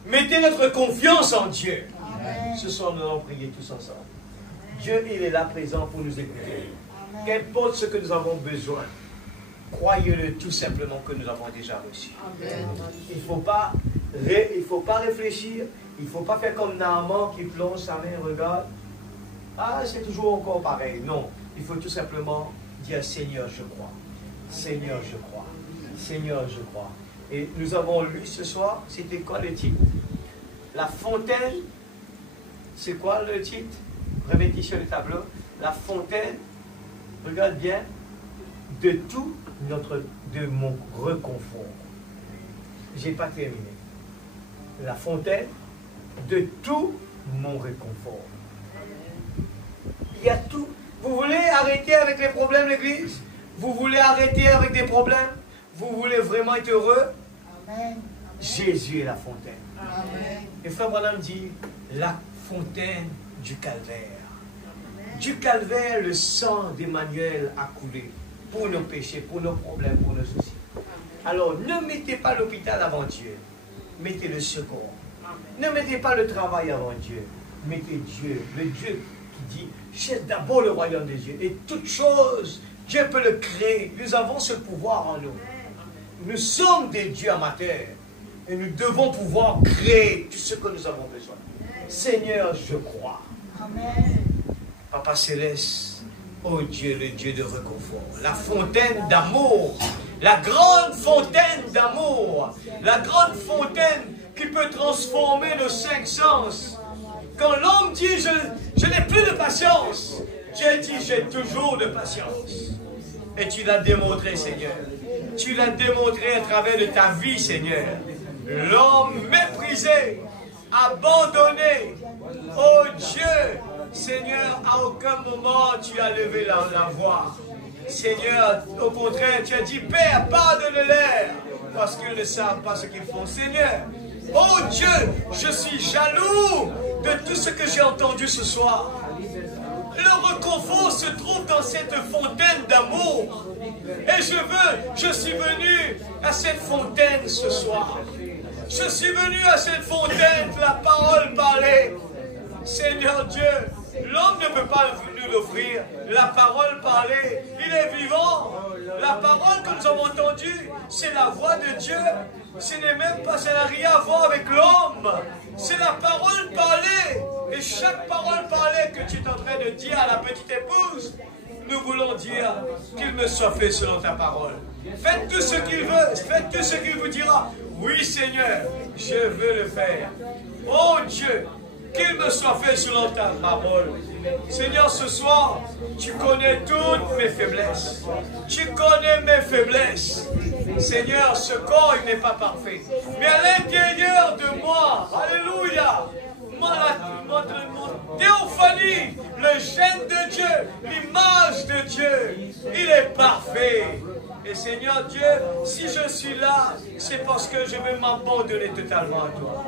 Mettez notre confiance en Dieu. Amen. Ce soir, nous allons prier tous ensemble. Amen. Dieu, il est là présent pour nous écouter. Qu'importe ce que nous avons besoin, croyez-le tout simplement que nous avons déjà reçu. Amen. Il ne faut pas réfléchir. Il ne faut pas faire comme Naaman qui plonge sa main, regarde. Ah, c'est toujours encore pareil. Non, il faut tout simplement dire, Seigneur, je crois. Seigneur, je crois. Seigneur, je crois. Et nous avons lu ce soir, c'était quoi le titre? La fontaine, c'est quoi le titre? Remettez sur le tableau. La fontaine, regarde bien, de mon réconfort. Je n'ai pas terminé. La fontaine de tout mon réconfort. Il y a tout. Vous voulez arrêter avec les problèmes, l'Église? Vous voulez arrêter avec des problèmes? Vous voulez vraiment être heureux? Amen. Jésus est la fontaine. Amen. Et Frère Branham dit, la fontaine du calvaire. Amen. Du calvaire, le sang d'Emmanuel a coulé pour nos péchés, pour nos problèmes, pour nos soucis. Amen. Alors, ne mettez pas l'hôpital avant Dieu. Mettez le secours. Amen. Ne mettez pas le travail avant Dieu. Mettez Dieu, le Dieu qui dit, cherche d'abord le royaume de Dieu. Et toutes choses Dieu peut le créer. Nous avons ce pouvoir en nous. Nous sommes des dieux amateurs. Et nous devons pouvoir créer tout ce que nous avons besoin. Seigneur, je crois. Amen. Papa Céleste, oh Dieu, le Dieu de réconfort, la fontaine d'amour, la grande fontaine d'amour, la grande fontaine qui peut transformer nos 5 sens. Quand l'homme dit, je n'ai plus de patience, Dieu dit, j'ai toujours de patience. Et tu l'as démontré, Seigneur. Tu l'as démontré à travers de ta vie, Seigneur. L'homme méprisé, abandonné. Oh Dieu, Seigneur, à aucun moment tu as levé la voix. Seigneur, au contraire, tu as dit, Père, pardonne-leur, parce qu'ils ne savent pas ce qu'ils font. Seigneur, oh Dieu, je suis jaloux de tout ce que j'ai entendu ce soir. Le réconfort se trouve dans cette fontaine d'amour. Et je suis venu à cette fontaine ce soir. Je suis venu à cette fontaine, la parole parlée. Seigneur Dieu, l'homme ne peut pas nous l'offrir. La parole parlée, il est vivant. La parole que nous avons entendue, c'est la voix de Dieu. Ce n'est même pas, ça n'a rien à voir avec l'homme. C'est la parole parlée. Et chaque parole parlée que tu es en train de dire à la petite épouse, nous voulons dire qu'il me soit fait selon ta parole. Faites tout ce qu'il veut, faites tout ce qu'il vous dira. Oui Seigneur, je veux le faire. Oh Dieu, qu'il me soit fait selon ta parole. Seigneur, ce soir, tu connais toutes mes faiblesses. Tu connais mes faiblesses. Seigneur, ce corps, il n'est pas parfait. Mais à l'intérieur de moi, alléluia, mon théophanie, le gène de Dieu, l'image de Dieu, il est parfait. Et Seigneur Dieu, si je suis là, c'est parce que je veux m'abandonner totalement à toi.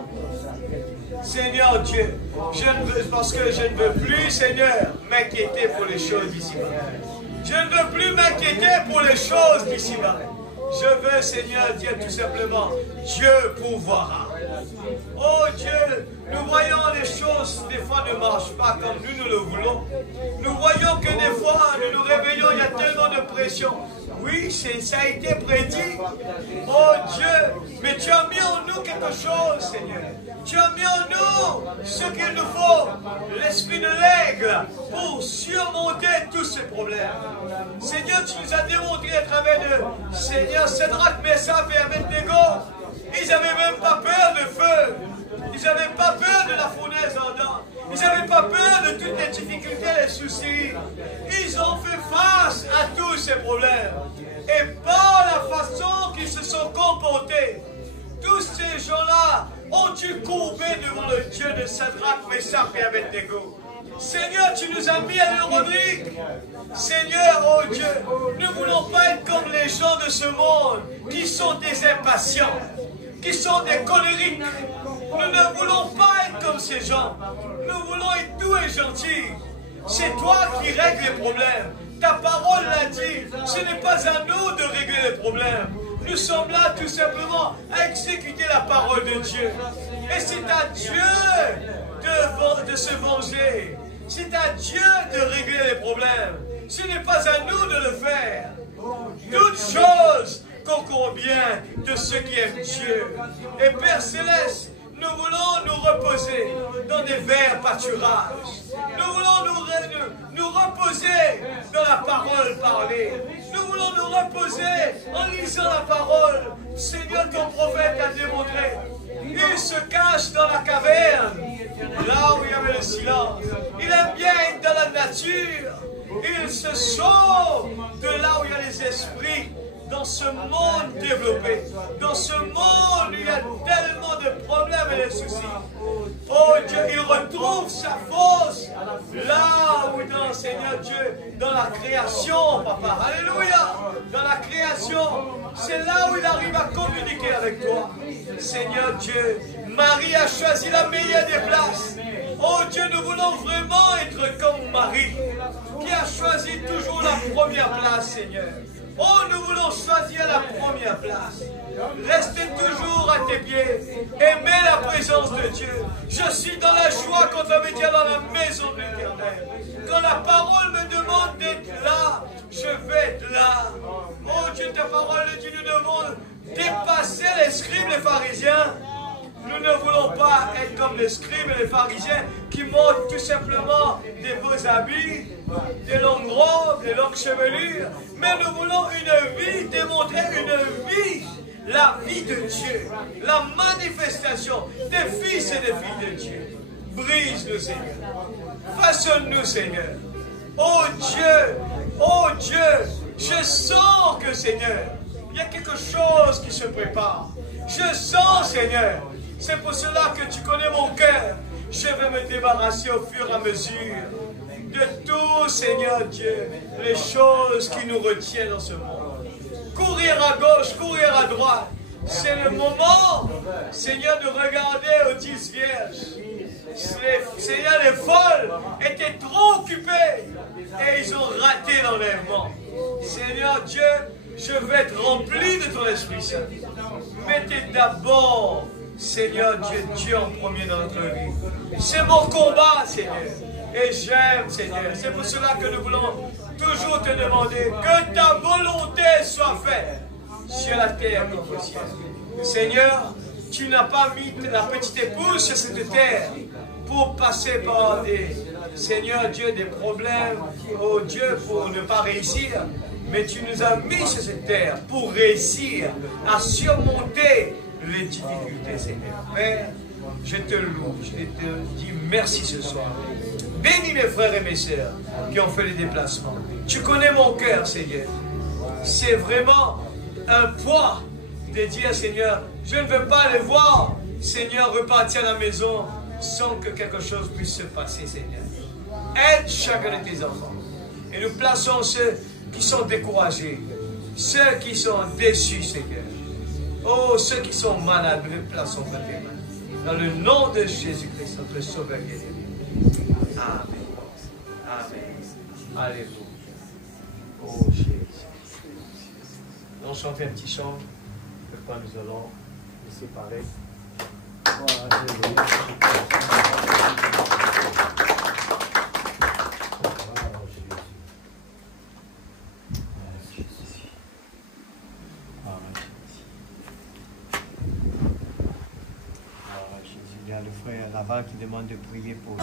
Seigneur Dieu, parce que je ne veux plus, Seigneur, m'inquiéter pour les choses d'ici-bas. Je ne veux plus m'inquiéter pour les choses d'ici-bas. Je veux, Seigneur, dire tout simplement, Dieu pourvoira. Oh Dieu, nous voyons les choses, des fois, ne marchent pas comme nous le voulons. Nous voyons que des fois, nous nous réveillons, il y a tellement de pression. Oui, ça a été prédit. Oh Dieu, mais tu as mis en nous quelque chose, Seigneur. Tu as mis en nous ce qu'il nous faut, l'esprit de l'aigle, pour surmonter tous ces problèmes. Seigneur, tu nous as démontré à travers de Seigneur, Shadrach, Meshach et Abednego. Ils n'avaient même pas peur de feu. Ils n'avaient pas peur de la fournaise ardente. Ils n'avaient pas peur de toutes les difficultés, les soucis. Ils ont fait face à tous ces problèmes. Et par la façon qu'ils se sont comportés, tous ces gens-là ont dû courber devant le Dieu de Shadrach, Meshach et Abednego. Seigneur, tu nous as mis à l'Eurobrique. Seigneur, oh Dieu, nous ne voulons pas être comme les gens de ce monde qui sont des impatients, qui sont des colériques. Nous ne voulons pas être comme ces gens. Nous voulons être doux et gentils. C'est toi qui règles les problèmes. Ta parole l'a dit. Ce n'est pas à nous de régler les problèmes. Nous sommes là tout simplement à exécuter la parole de Dieu. Et c'est à Dieu de se venger. C'est à Dieu de régler les problèmes. Ce n'est pas à nous de le faire. Toutes choses concourent bien de ceux qui aiment Dieu. Et Père Céleste, nous voulons nous reposer dans des verts pâturages. Nous voulons nous reposer dans la parole parlée. Nous voulons nous reposer en lisant la parole. Seigneur, ton prophète a démontré. Il se cache dans la caverne, là où il y avait le silence. Il aime bien être dans la nature. Il se sauve de là où il y a les esprits. Dans ce monde développé, dans ce monde où il y a tellement de problèmes et de soucis. Oh Dieu, il retrouve sa force là où dans, Seigneur Dieu, dans la création, Papa. Alléluia. Dans la création, c'est là où il arrive à communiquer avec toi. Seigneur Dieu, Marie a choisi la meilleure des places. Oh Dieu, nous voulons vraiment être comme Marie, qui a choisi toujours la première place, Seigneur. Oh, nous voulons choisir la première place. Restez toujours à tes pieds. Aimez la présence de Dieu. Je suis dans la joie quand on me dit dans la maison de l'Éternel. Quand la parole me demande d'être là, je veux être là. Oh Dieu, ta parole dit, nous devons dépasser les scribes, les pharisiens. Nous ne voulons pas être comme les scribes et les pharisiens qui montrent tout simplement des beaux habits, des longues robes, des longues chevelures. Mais nous voulons une vie, démontrer une vie, la vie de Dieu, la manifestation des fils et des filles de Dieu. Brise-nous, Seigneur. Façonne-nous, Seigneur. Oh Dieu, je sens que, Seigneur, il y a quelque chose qui se prépare. Je sens, Seigneur. C'est pour cela que tu connais mon cœur. Je vais me débarrasser au fur et à mesure de tout, Seigneur Dieu, les choses qui nous retiennent dans ce monde. Courir à gauche, courir à droite. C'est le moment, Seigneur, de regarder aux 10 vierges. Seigneur, les folles étaient trop occupées et ils ont raté l'enlèvement. Seigneur Dieu, je veux être rempli de ton Esprit Saint. Mettez d'abord, Seigneur Dieu en premier dans notre vie. C'est mon combat, Seigneur. Et j'aime, Seigneur. C'est pour cela que nous voulons toujours te demander que ta volonté soit faite sur la terre comme au ciel. Seigneur, tu n'as pas mis la petite épouse sur cette terre pour passer par des, Seigneur Dieu, des problèmes, oh Dieu, pour ne pas réussir. Mais tu nous as mis sur cette terre pour réussir à surmonter les difficultés, Seigneur. Père, je te loue, je te dis merci ce soir. Bénis mes frères et mes sœurs qui ont fait les déplacements. Tu connais mon cœur, Seigneur. C'est vraiment un poids de dire, Seigneur, je ne veux pas les voir, Seigneur, repartir à la maison sans que quelque chose puisse se passer, Seigneur. Aide chacun de tes enfants. Et nous plaçons ceux qui sont découragés, ceux qui sont déçus, Seigneur. Oh, ceux qui sont malades, nous les plaçons dans tes mains. Dans le nom de Jésus-Christ, notre Sauveur guéri. Amen. Amen. Alléluia. Oh Jésus. On chante un petit chant. Quand nous allons nous séparer. Oh, Alléluia. Il y a le frère Laval qui demande de prier pour lui.